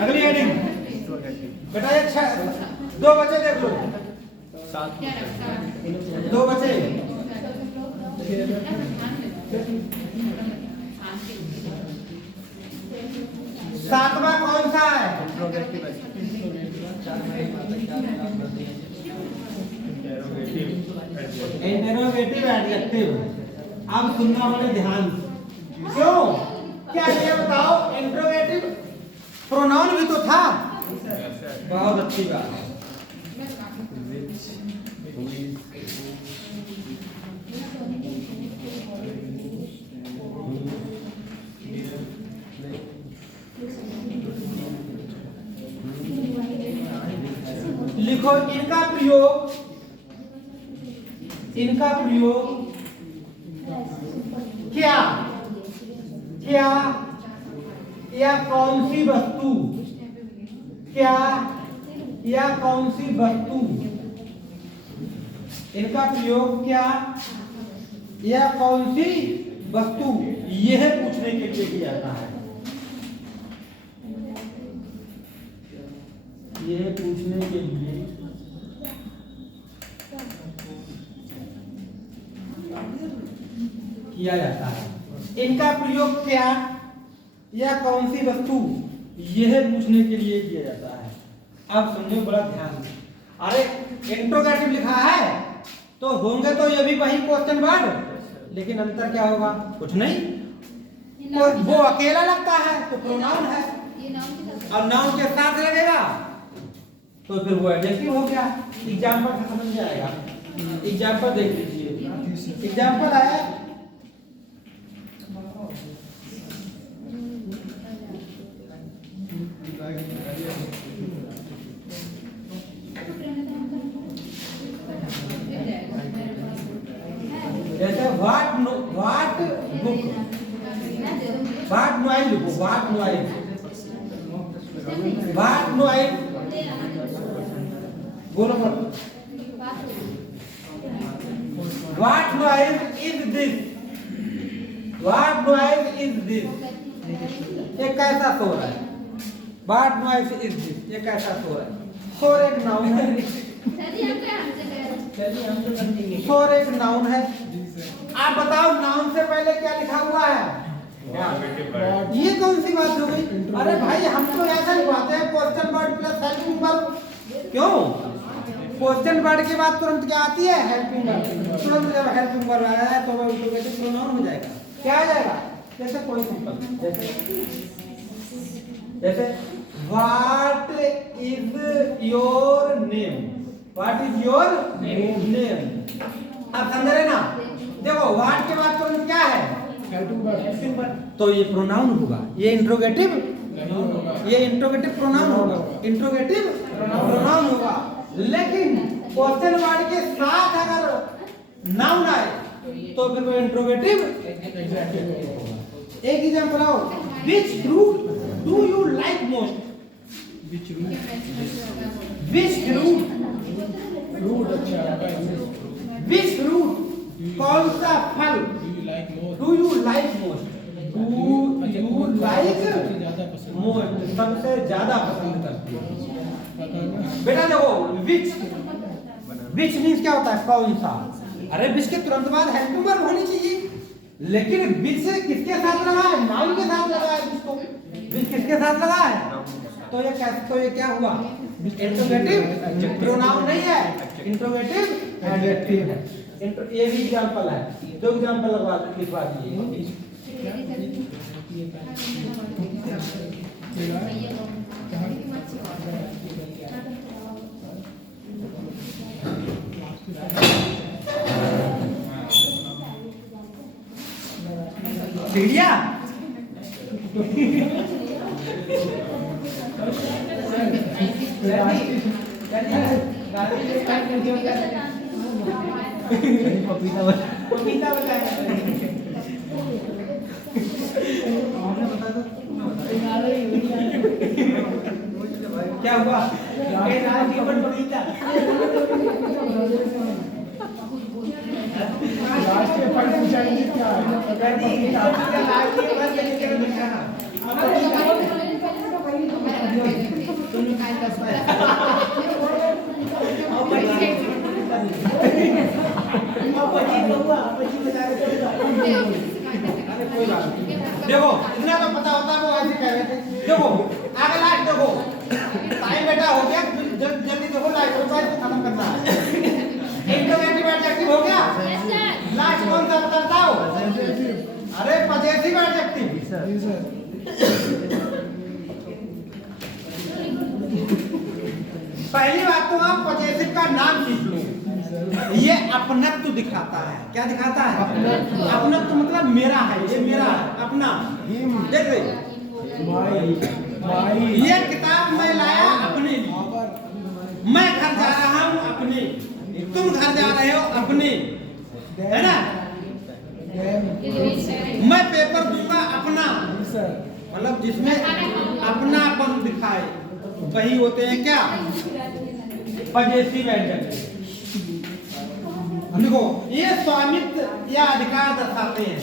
अगली हेडिंग बेटा, एक दो बच्चे देख लो, दो बच्चे। सातवां कौन सा है? Interrogative adjective. अब सुनना बड़े ध्यान से। क्यों? क्या ये बताओ, इंटरोगेटिव प्रोनाउन भी तो था। बहुत अच्छी बात है। लिखो इनका प्रयोग क्या, क्या या कौन सी वस्तु, क्या या कौन सी वस्तु, इनका प्रयोग क्या या कौन सी वस्तु, यह पूछने के लिए किया जाता है। यह पूछने के लिए किया जाता है। इनका प्रयोग क्या या कौन सी वस्तु, यह पूछने के लिए किया जाता है। अब समझो बड़ा ध्यान से। अरे इंट्रोगेटिव लिखा है तो होंगे तो ये भी वही क्वेश्चन वर्ड, लेकिन अंतर क्या होगा? कुछ नहीं, वो अकेला लगता है तो प्रोनाउन है, और नाउन के साथ लगेगा तो फिर वो एडजेक्टिव हो गया। एग्जांपल से समझ जाएगा। एग्जांपल देख लीजिए। एग्जांपल है जैसे व्हाट बुक, व्हाट नॉइज लिखो, व्हाट नॉइज, व्हाट नॉइज बोलो मत। What noise is this, what noise is this, ये कैसा शोर है? व्हाट नॉइज इज दिस, ये कैसा शोर है? शोर एक नाउन है, शोर एक नाउन है। आप बताओ नाउन से पहले क्या लिखा हुआ है? ये कौन सी बात हो गई? अरे भाई हम तो ऐसा लिखवाते हैं question word plus helping verb. क्यों? क्वेश्चन वर्ड के बाद तुरंत क्या आती है? Helping verb. तुरंत जब हेल्पिंग वर्ब आया है तो वो इंट्रोगेटिव प्रोनाउन हो जाएगा। क्या आ जाएगा? जैसे कोई सिंपल, जैसे what is your name, what is your name. अब समझ रहे ना? देखो व्हाट के बाद तुरंत क्या है? हेल्पिंग वर्ब तो ये प्रोनाउन होगा, ये इंट्रोगेटिव, नहीं होगा। ये इंट्रोगेटिव प्रोनाउन होगा, इंट्रोगेटिव प्रोनाउन होगा। लेकिन क्वेश्चन वर्ड के साथ अगर नाउन आए तो फिर वो इंट्रोगेटिव। एक एग्जांपल आओ, which fruit do you like most? Which root which fruit, root अच्छा विच फ्रूट, कौन सा फल do you like more do you like most? Do you like ज्यादा पसंद मोस्ट, सबसे ज्यादा पसंद करती है। बताना बेटा देखो, विच विच मीन्स क्या होता है? कौन सा। अरे विच के तुरंत बाद हेल्पिंग वर्ब होनी चाहिए, लेकिन विच से किसके साथ लगा है? नाउन के साथ लगा है। इसको विच किसके साथ लगा है? तो ये क्या हुआ? इंट्रोगेटिव प्रोनाउन नहीं है, इंट्रोगेटिव एडजेक्टिव है। ये भी एग्जांपल है, जो एग्जांपल लिखवा दिए। चिड़िया पपीता बताया क्या हुआ? पपीता लास्ट में पढ़ पूछाएंगे क्या देखो इतना तो पता होता है, वो ऐसे कह रहे थे। देखो आगे लास्ट देखो, टाइम बेटा हो गया, जल्दी देखो लास्ट को खत्म करना है। इंट्रोगेटिव एडजेक्टिव हो गया, लास्ट कौन सा बताओ? अरे पजेसिव एडजेक्टिव। पहली बात तो आप पजेसिव का नाम सीख लो। ये अपनत्व दिखाता है। क्या दिखाता है? अपनत्व मतलब मेरा है, ये मेरा है, अपना। देख रहे, ये किताब मैं लाया अपने लिए, मैं घर जा रहा हूँ अपने, तुम घर जा रहे हो अपने, है ना? मैं पेपर दूंगा अपना, मतलब जिसमें अपनापन दिखाए, वही होते हैं क्या? Possessive adjective. देखो ये स्वामित्व या अधिकार दर्शाते हैं,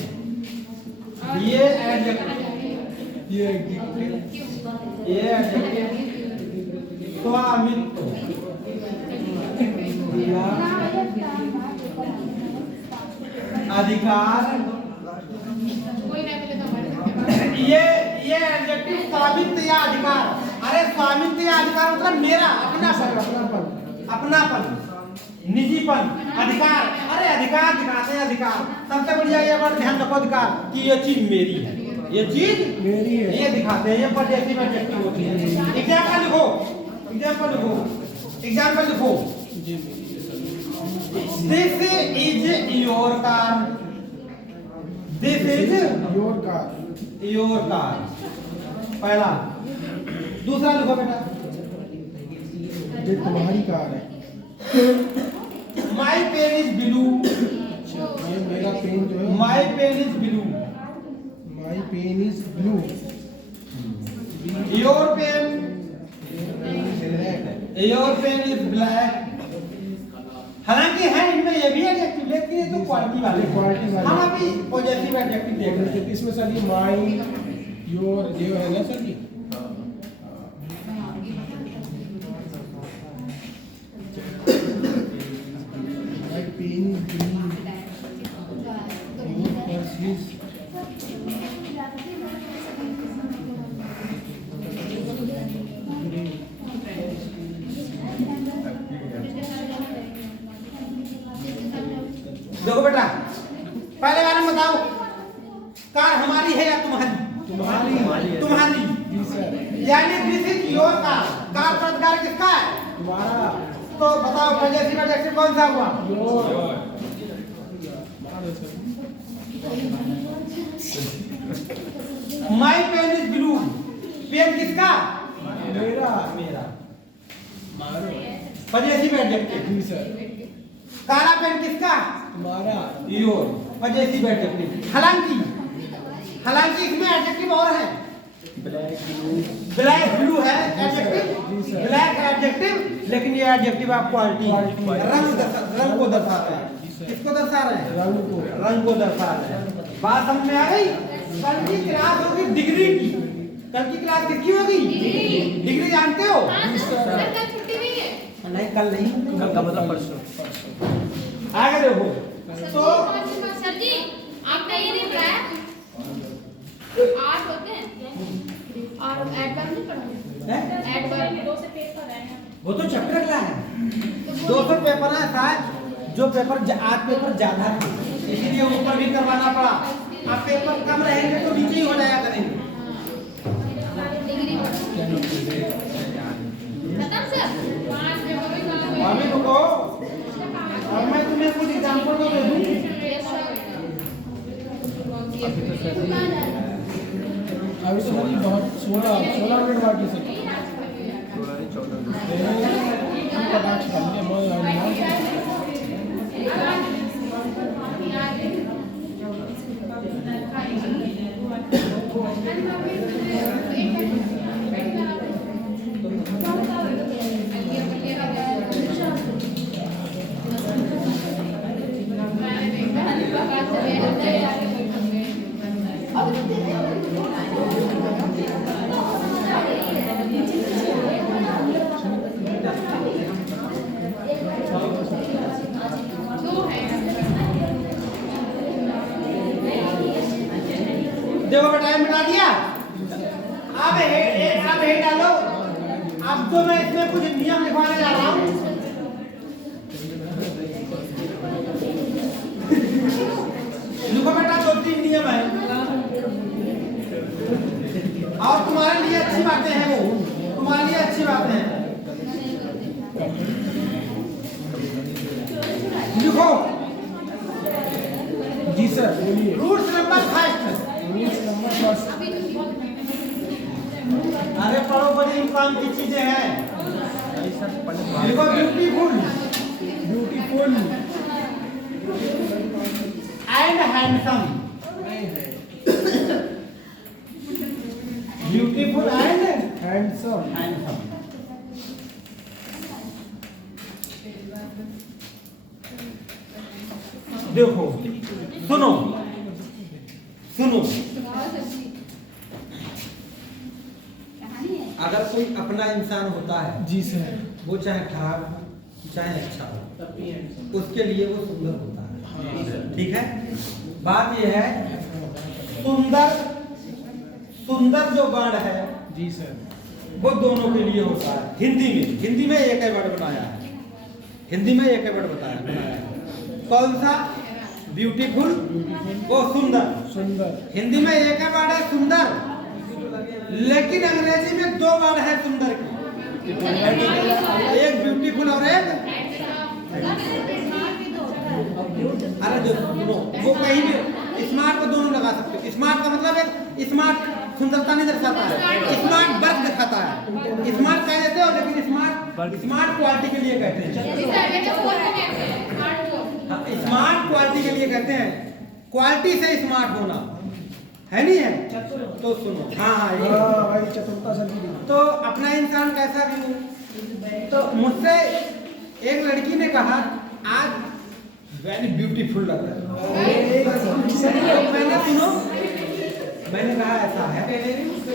ये एडजेक्टिव, ये एडजेक्टिव स्वामित्व अधिकार, ये एडजेक्टिव स्वामित्व या अधिकार। अरे स्वामित्व या अधिकार मतलब मेरा, अपनापन, निजीपन, अधिकार। अरे अधिकार दिखाते हैं, अधिकार। सबसे बढ़िया ये बात ध्यान रखो, अधिकार कि ये चीज मेरी है, ये चीज मेरी है, ये दिखाते हैं। ये पजेसिव एडजेक्टिव होती है। एग्जांपल लिखो, एग्जांपल लिखो, एग्जांपल लिखो। This is your car. This is your car. पहला। दूसरा लिखो बेटा, ये तुम्हारी कार है। My pen is blue. ये मेरा पेन जो है, My pen is blue. My pen is blue. Your pen is black. हालांकि है इनमें ये भी एडजेक्टिव, लेकिन ये तो क्वालिटी वाले हम अभी पॉजिटिव एडजेक्टिव देख रहे हैं। इसमें सर ये माई योर ये है ना sir ji. My pen is green, your purse is देखो बेटा, पहले बारे में बताओ, कार हमारी है या तुम्हारी? तुम्हारी। यानी this is your car. Car का अधिकार किसका है? तुम्हारा। तो बताओ पॉजिटिव एडजेक्टिव कौन सा हुआ? Your. My pen is blue, pen किसका? मेरा मेरा। Possessive adjective. जी सर। काला पेन किसका? तुम्हारा योर, पजेसिव एडजेक्टिव। हालांकि इसमें एडजेक्टिव और है। ब्लैक ब्लू है एडजेक्टिव, ब्लैक एडजेक्टिव, लेकिन ये एडजेक्टिव आप क्वालिटी रंग को दर्शाता है। किसको दर्शा रहे हैं? रंग को दर्शा रहे हैं। बात समझ में आ गई? कल की क्लास होगी डिग्री की। कल की क्लास किसकी होगी? डिग्री जानते हो? सर कल छुट्टी नहीं है। नहीं, कल नहीं, कल का मतलब परसों। आगे देखो। तो सर जी आपने ये नहीं पढ़ाया, आठ होते हैं और ऐड बार नहीं पढ़ा? ऐड बार 2 से पेपर है, वो तो चैप्टर अगला है। 200 पेपर है शायद, जो पेपर आज पेपर ज्यादा है इसीलिए ऊपर भी करवाना पड़ा। अब पेपर कम रहेंगे तो नीचे ही हो जाया करेंगे। डिग्री खत्म सर। 5 पेपर भी खत्म हुए। अभी रुको, अब मैं तुम्हें कुछ एग्जांपल तो दे दूं। अभी तो सर बहुत 16 मिनट बाकी सर। देखो टाइम बता दिया। अब हेड डालो। अब तो मैं इसमें कुछ नियम लिखवाने जा रहा हूँ। लिखो बेटा, 2-3 नियम है और तुम्हारे लिए अच्छी बातें हैं, वो तुम्हारे लिए अच्छी बातें हैं। लिखो। जी सर बोलिए। Rules number first. अरे पढ़ो, बड़ी इंसान की चीजें हैं। देखो, beautiful and handsome. Beautiful and handsome. देखो, सुनो। अगर कोई अपना इंसान होता है, जी सर। वो चाहे खराब हो चाहे अच्छा हो, उसके लिए वो सुंदर होता है। ठीक है? बात यह है, सुंदर जो वर्ड है जी सर। वो दोनों के लिए होता है। हिंदी में एक ही वर्ड बनाया है। हिंदी में एक ही वर्ड बनाया है। कौन सा? ब्यूटीफुल, वो सुंदर। हिंदी में एक ही वर्ड है सुंदर, लेकिन अंग्रेजी में 2 वर्ड है सुंदर की। एक ब्यूटीफुल और एक अरे जो सुनो, वो कहीं भी स्मार्ट को दोनों लगा सकते हो। स्मार्ट का मतलब है स्मार्ट सुंदरता नहीं दर्शाता है, स्मार्ट वर्क दिखाता है। स्मार्ट कह देते हो, लेकिन स्मार्ट क्वालिटी के लिए कहते हैं। स्मार्ट क्वालिटी के लिए कहते हैं, क्वालिटी से स्मार्ट होना है, नहीं है? तो सुनो। हाँ, भाई चतुरता सर की। तो अपना इंसान कैसा भी हो। तो मुझसे एक लड़की ने कहा, आज वेरी ब्यूटीफुल लग रहा है। तो मैंने कहा ऐसा है,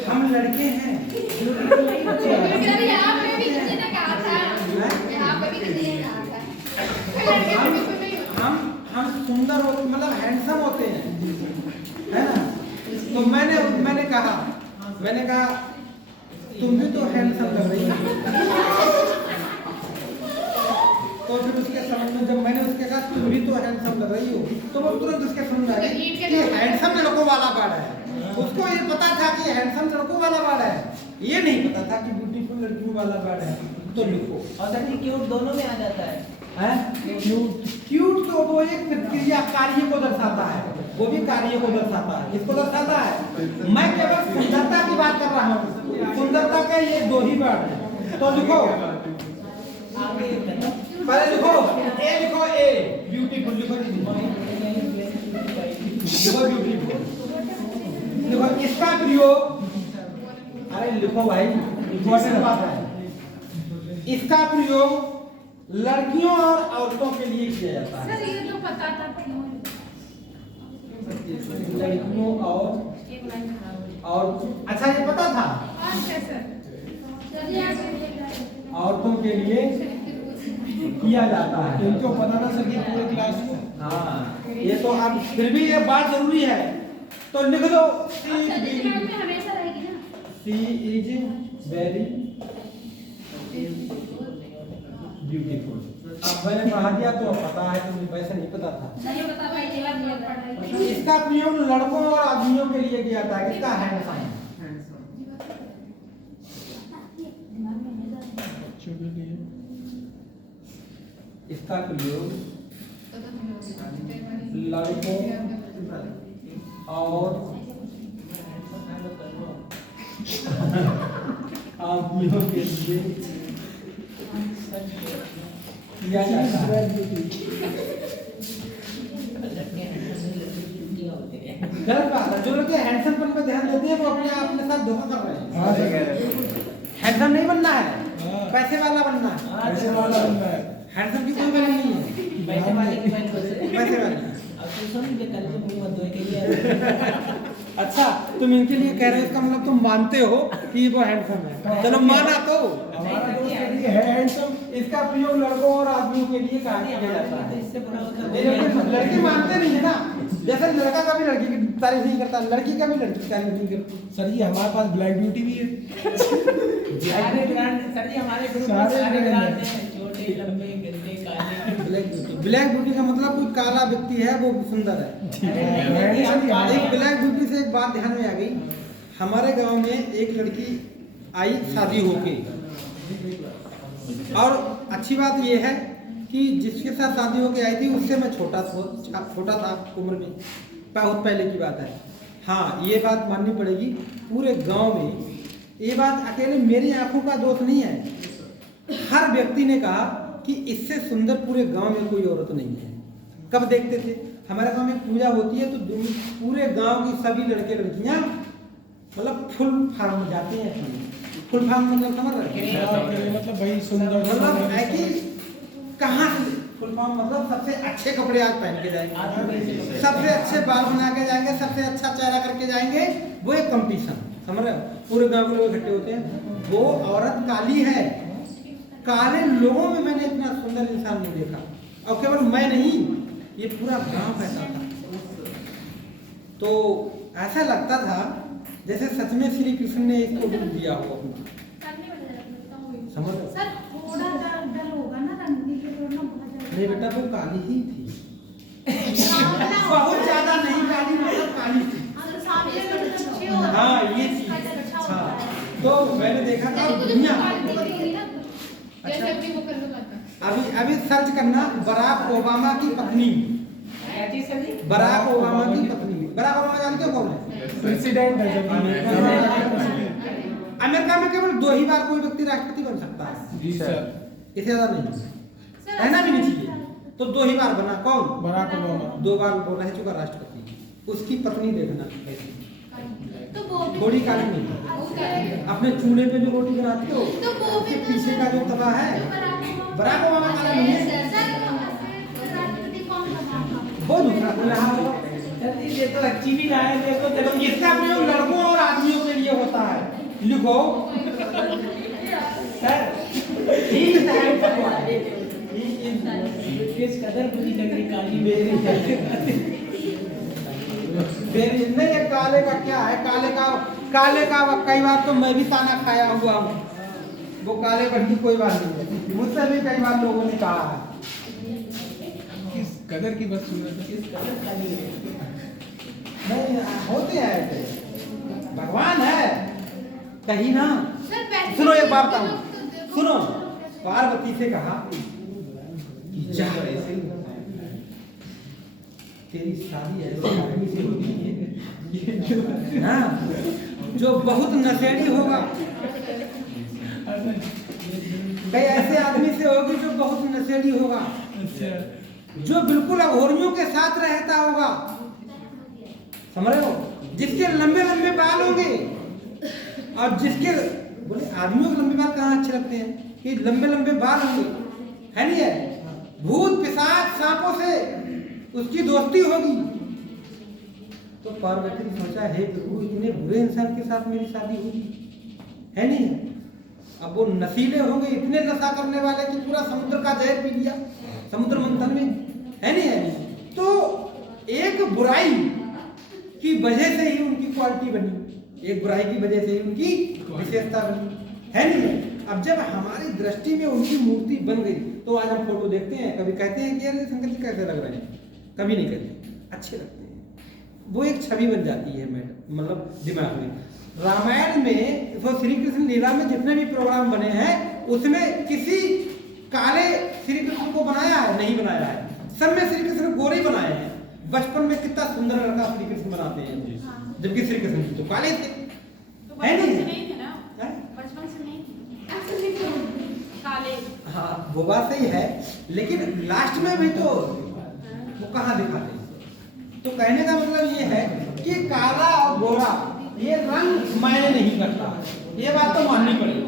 हम लड़के हैं। सर यहाँ पे भी किसी ने कहा था, यहाँ पे भी किसी ने कहा था। हम सुंदर होते, मतलब हैंडसम होते हैं, है ना? तो मैंने कहा तुम भी तो हैंडसम लग रही हो। तो फिर उसके समझ में, जब मैंने उसके कहा तुम भी तो हैंडसम लग रही हो, तो वो तुरंत उसके समझ में आ गया कि हैंडसम लड़कों वाला वर्ड है। उसको ये पता था कि हैंडसम लड़कों वाला वर्ड है, ये नहीं पता था कि ब्यूटीफुल लड़कियों वाला वर्ड है। तो लिखो। और सर क्यूट दोनों में आ जाता है। क्यूट तो वो एक क्रिया कार्य को दर्शाता है। वो भी कार्य को दर्शाता है। किसको दर्शाता है? मैं केवल सुंदरता की बात कर रहा हूँ। सुंदरता के ये दो ही वर्ड हैं। तो लिखो, पहले लिखो ए, लिखो ए ब्यूटीफुल, लिखो ब्यूटीफुल, लिखो इसका प्रयोग, अरे लिखो भाई, इम्पोर्टेंट बात है। इसका प्रयोग लड़कियों और औरतों के लिए किया जाता है। सर ये तो पता था क्यों लड़कियों और अच्छा ये पता था कौन से सर औरतों के लिए किया जाता है। इनको पता ना सर ये पूरे क्लास को। हाँ, ये तो अब फिर भी ये बात जरूरी है, तो लिख दो हमेशा रहेगी ना। She is very beautiful. अब मैंने पढ़ा दिया तो पता है, तो वैसे नहीं पता था। नहीं पता भाई, ये बात नहीं पढ़ा। इसका प्रयोग लड़कों और आदमियों के लिए किया जाता है। किसका? हैंडसम। इसका प्रयोग लड़कों और आदमियों के लिए किया जाता है। गलत बात है। जो लोग हैंडसमपन पे ध्यान देते हैं वो अपने साथ धोखा कर रहे हैं। हाँ सर, हैंडसम नहीं बनना है, हाँ। पैसे वाला बनना है। ऐसे वाला बनना है। हैंडसम की कोई वैल्यू नहीं है, पैसे वाले की बात कर रहे हैं। पैसे वाले। अब तुम सुन के कल के मुंह मत धोए के लिए। अच्छा, तुम इनके लिए कह रहे हो, इसका मतलब तुम मानते हो कि वो हैंडसम है। चलो माना तो हमारा दोस्त के लिए है हैंडसम। इसका प्रयोग लड़कों और आदमियों के लिए किया जाता है। इससे बुरा होता लेकिन लड़की मानते नहीं है ना। जैसे लड़का कभी लड़की की तारीफ नहीं करता, लड़की कभी लड़की की तारीफ नहीं करती। सर ये हमारे पास ब्लैक ब्यूटी भी है। सारे ब्रांड सर जी हमारे ग्रुप में सारे सारे brand ब्रांड हैं, छोटे लंबे गंदे काले। ब्लैक ब्यूटी का मतलब कोई काला व्यक्ति है वो सुंदर है। एक ब्लैक ब्यूटी से एक बात ध्यान में आ गई। हमारे गांव में एक लड़की आई शादी होके, और अच्छी बात यह है कि जिसके साथ शादी होके आई थी उससे मैं छोटा था उम्र में, बहुत पहले की बात है। हाँ, ये बात माननी पड़ेगी, पूरे गांव में ये बात अकेले मेरी आंखों का दोष नहीं है। हर व्यक्ति ने कहा कि इससे सुंदर पूरे गांव में कोई औरत नहीं है। कब देखते थे? हमारे गांव में पूजा होती है तो पूरे गांव की सभी लड़के लड़कियां मतलब फुल फार्म जाते हैं। फुल फार्म मतलब समझ रहे? मतलब भाई सुंदर मतलब है कि कहाँ से फुल फॉर्म मतलब सबसे अच्छे कपड़े आज पहन के जाएंगे, सबसे अच्छे बाल बना के जाएंगे, सबसे अच्छा चेहरा करके जाएंगे। वो एक कंपटीशन, समझ रहे हो? पूरे गांव के लोग इकट्ठे होते हैं। वो औरत काली है, काले लोगों में मैंने इतना सुंदर इंसान नहीं देखा। और केवल मैं नहीं, ये पूरा गांव कहता था। तो ऐसा लगता था जैसे सच में श्री कृष्ण ने इसको रूप दिया हो अपना। समझ रहे हो? सर थोड़ा डल होगा ना, रंगनी के थोड़ा नहीं बेटा, वो काली ही थी। बहुत ज्यादा नहीं काली, मतलब काली थी। हाँ, ये चीज। हाँ, तो मैंने देखा था दुनिया। अभी सर्च करना बराक ओबामा की पत्नी। बराक ओबामा की पत्नी। बराक ओबामा जानते हो कौन है? प्रेसिडेंट है सर। अमेरिका में केवल 2 ही बार कोई व्यक्ति राष्ट्रपति बन सकता है। जी सर। इससे ज्यादा नहीं, रहना भी नहीं चाहिए। तो 2 ही बार बना। कौन? Barack Obama. 2 बार वो रह चुका राष्ट्रपति। उसकी पत्नी देखना कैसी, तो वो भी थोड़ी काली नहीं। अपने चूल्हे पे जो रोटी बनाती हो तो वो भी उसके पीछे का जो तवा है, बराक ओबामा काला नहीं है, राष्ट्रपति कौन बना था? वो दूसरा कोई रहा होगा। ये तो अच्छी भी ना है, देखो तो इसका प्रयोग लड़कों और आदमियों के लिए होता है। लिखो sir he is the handsome one. किस कदर बुरी लग रही काली मेरी नहीं, ये काले का क्या है? काले का कई बार तो मैं भी ताना खाया हुआ हूँ। वो काले पर की कोई बात नहीं है, मुझसे भी कई बार लोगों ने कहा है। किस कदर की बस सुंदर, किस कदर काली है। नहीं, होते हैं ऐसे, भगवान है कहीं ना। सुनो एक बात बताऊं, सुनो। पार्वती से कहा कि जा तेरी शादी ऐसे आदमी से होती है ना जो बहुत नशेड़ी होगा, भाई ऐसे आदमी से होगी जो बहुत नशेड़ी होगा, जो बिल्कुल अघोरियों के साथ रहता होगा, समझ रहे हो, जिसके लंबे लंबे बाल होंगे और जिसके बोले आदमियों के लंबे बाल कहाँ अच्छे लगते हैं कि लंबे लंबे बाल होंगे, है नहीं है, भूत पिशाच सांपों से उसकी दोस्ती होगी। तो पार्वती ने सोचा हे प्रभु इतने बुरे इंसान के साथ मेरी शादी होगी, है नहीं, अब वो नशीले होंगे, इतने नशा करने वाले कि पूरा समुद्र का जहर पी लिया समुद्र मंथन में, है नहीं है। तो एक बुराई की वजह से ही उनकी क्वालिटी बनी, एक बुराई की वजह से ही उनकी विशेषता बनी, है नहीं है। अब जब हमारी दृष्टि में उनकी मूर्ति बन गई तो आज हम फोटो देखते हैं, कभी कहते हैं कि यार शंकर जी कैसे लग रहे हैं, कभी नहीं कहते, अच्छे लगते हैं, वो एक छवि बन जाती है मतलब दिमाग में। रामायण में तो श्री कृष्ण लीला में जितने भी प्रोग्राम बने हैं उसमें किसी काले श्री कृष्ण को बनाया है नहीं बनाया है, सब में श्री कृष्ण गोरे बनाए हैं। बचपन में कितना सुंदर लड़का श्री कृष्ण बनाते हैं, जबकि श्री कृष्ण तो काले थे, है नहीं है? बचपन से नहीं काले। हाँ वो बात सही है, लेकिन लास्ट में भी तो वो कहाँ दिखाते हैं। तो कहने का मतलब ये है कि काला और गोरा ये रंग मायने नहीं करता, ये बात तो माननी पड़ेगी।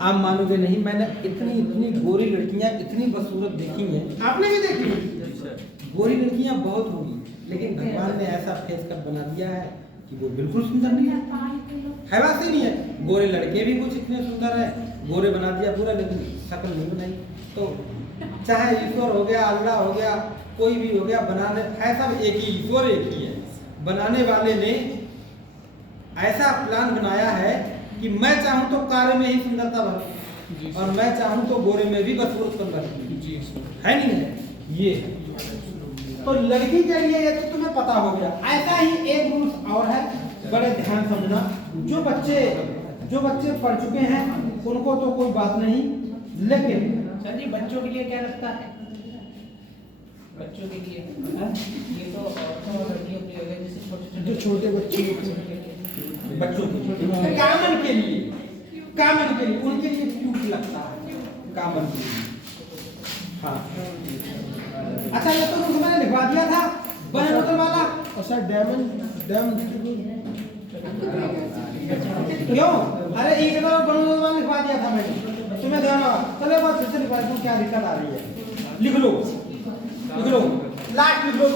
आप मानोगे नहीं, मैंने इतनी इतनी गोरी लड़कियां इतनी बदसूरत देखी हैं, आपने भी देखी गोरी लड़कियां बहुत होंगी, लेकिन भगवान ने ऐसा फेस कट बना दिया है कि वो बिल्कुल सुंदर नहीं है बात ही नहीं है। गोरे लड़के भी कुछ इतने सुंदर है, गोरे बना दिया पूरा, लेकिन शक्ल नहीं बनाई। तो चाहे ईश्वर हो गया, अल्लाह हो गया, कोई भी हो गया, बनाने ऐसा एक ही ईश्वर एक ही है, बनाने वाले ने ऐसा प्लान बनाया है कि मैं चाहूं तो काले में ही सुंदरता भर और मैं चाहूं तो गोरे में भी बदसूरत भर, है नहीं है ये। तो लड़की के लिए ये तो तुम्हें पता हो गया। ऐसा ही एक रूल और है, बड़े ध्यान समझना, जो बच्चे पढ़ चुके हैं उनको तो कोई बात नहीं, लेकिन सर जी बच्चों के लिए क्या लगता है? बच्चों के लिए ये तो औरतों और लड़कियों के लिए, जैसे जो छोटे बच्चे बच्चों के कामन के लिए उनके लिए क्यूट लगता है, कामन के लिए। हाँ अच्छा, ये तो मैंने लिखवा दिया था बहन होटल वाला। और सर डैम क्यों? अरे एक बार बहन होटल वाला लिखवा दिया था मैंने, तुम्हें ध्यान होगा। चलो एक बार फिर से लिखवा दूं, क्या दिक्कत आ रही है, लिख लो लास्ट लिख लो,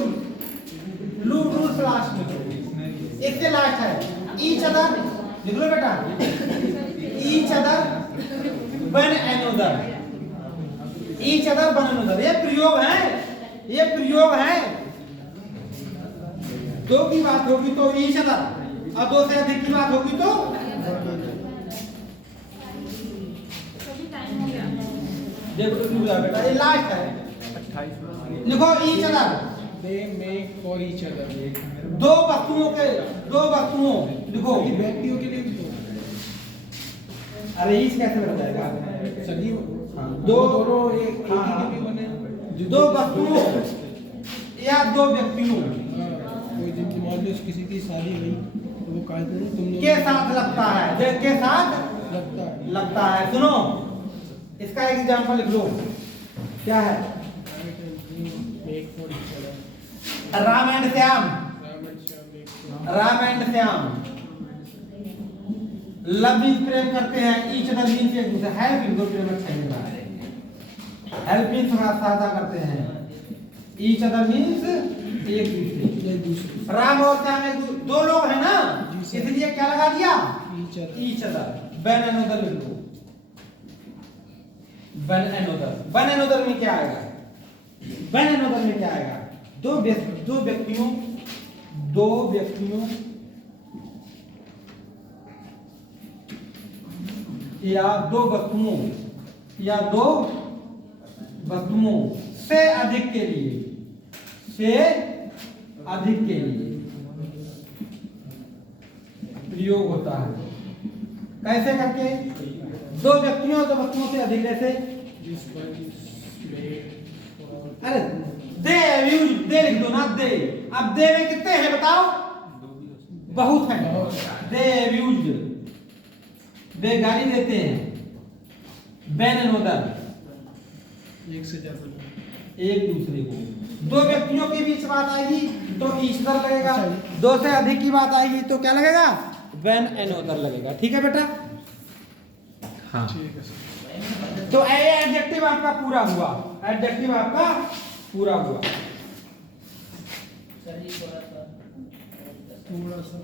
रूल लास्ट लिख लो, एक से लास्ट है ईच अदर, लिख लो बेटा, each other one another, each other one another, ये प्रयोग है। दो की बात होगी तो ईच अदर, और दो से अधिक की बात होगी तो देखो बेटा, ये लास्ट है, लिखो each other, they make for each other, दो वस्तुओं लिखो, व्यक्तियों के लिए भी तो अरे ईच कैसे बन जाएगा, सभी दोनों एक ही के भी बने, दो वस्तुओं या दो व्यक्तियों कोई जिनकी मान लो किसी की शादी हुई तो वो कहते हैं तुम लोग के साथ लगता है, के साथ लगता है। सुनो इसका एग्जांपल लिख लो, क्या है, make for each other, Ram and Shyam, Ram and Shyam love means प्रेम करते हैं, ईच अदर मीन्स एक दूसरे, हेल्प दो प्रेम अच्छा नहीं रहा है, हेल्प मीन्स सहायता करते हैं, ईच अदर मीन्स एक दूसरे। राम और श्याम एक दो लोग हैं ना, इसलिए क्या लगा दिया, ईच अदर। वन अनदर लिख लो, वन अनदर में क्या आएगा, वन अनदर में क्या आएगा, दो व्यक्तियों या दो वस्तुओं से अधिक के लिए प्रयोग होता है। कैसे करके, दो व्यक्तियों दो वस्तुओं से अधिक, जैसे अरे दे यूज दे लिख दो ना दे। अब दे में कितने हैं बताओ? बहुत हैं। दे यूज वे गाली देते हैं। बैन अनदर एक से ज्यादा एक दूसरे को। दो व्यक्तियों के बीच बात आएगी तो ईश्वर लगेगा। अच्छा जी। दो से अधिक की बात आएगी तो क्या लगेगा? बैन अनदर लगेगा। ठीक है बेटा? हाँ ठीक है सर। तो एडजेक्टिव आपका पूरा हुआ। एडजेक्टिव आपका पूरा हुआ। सर जी थोड़ा सा थोड़ा सा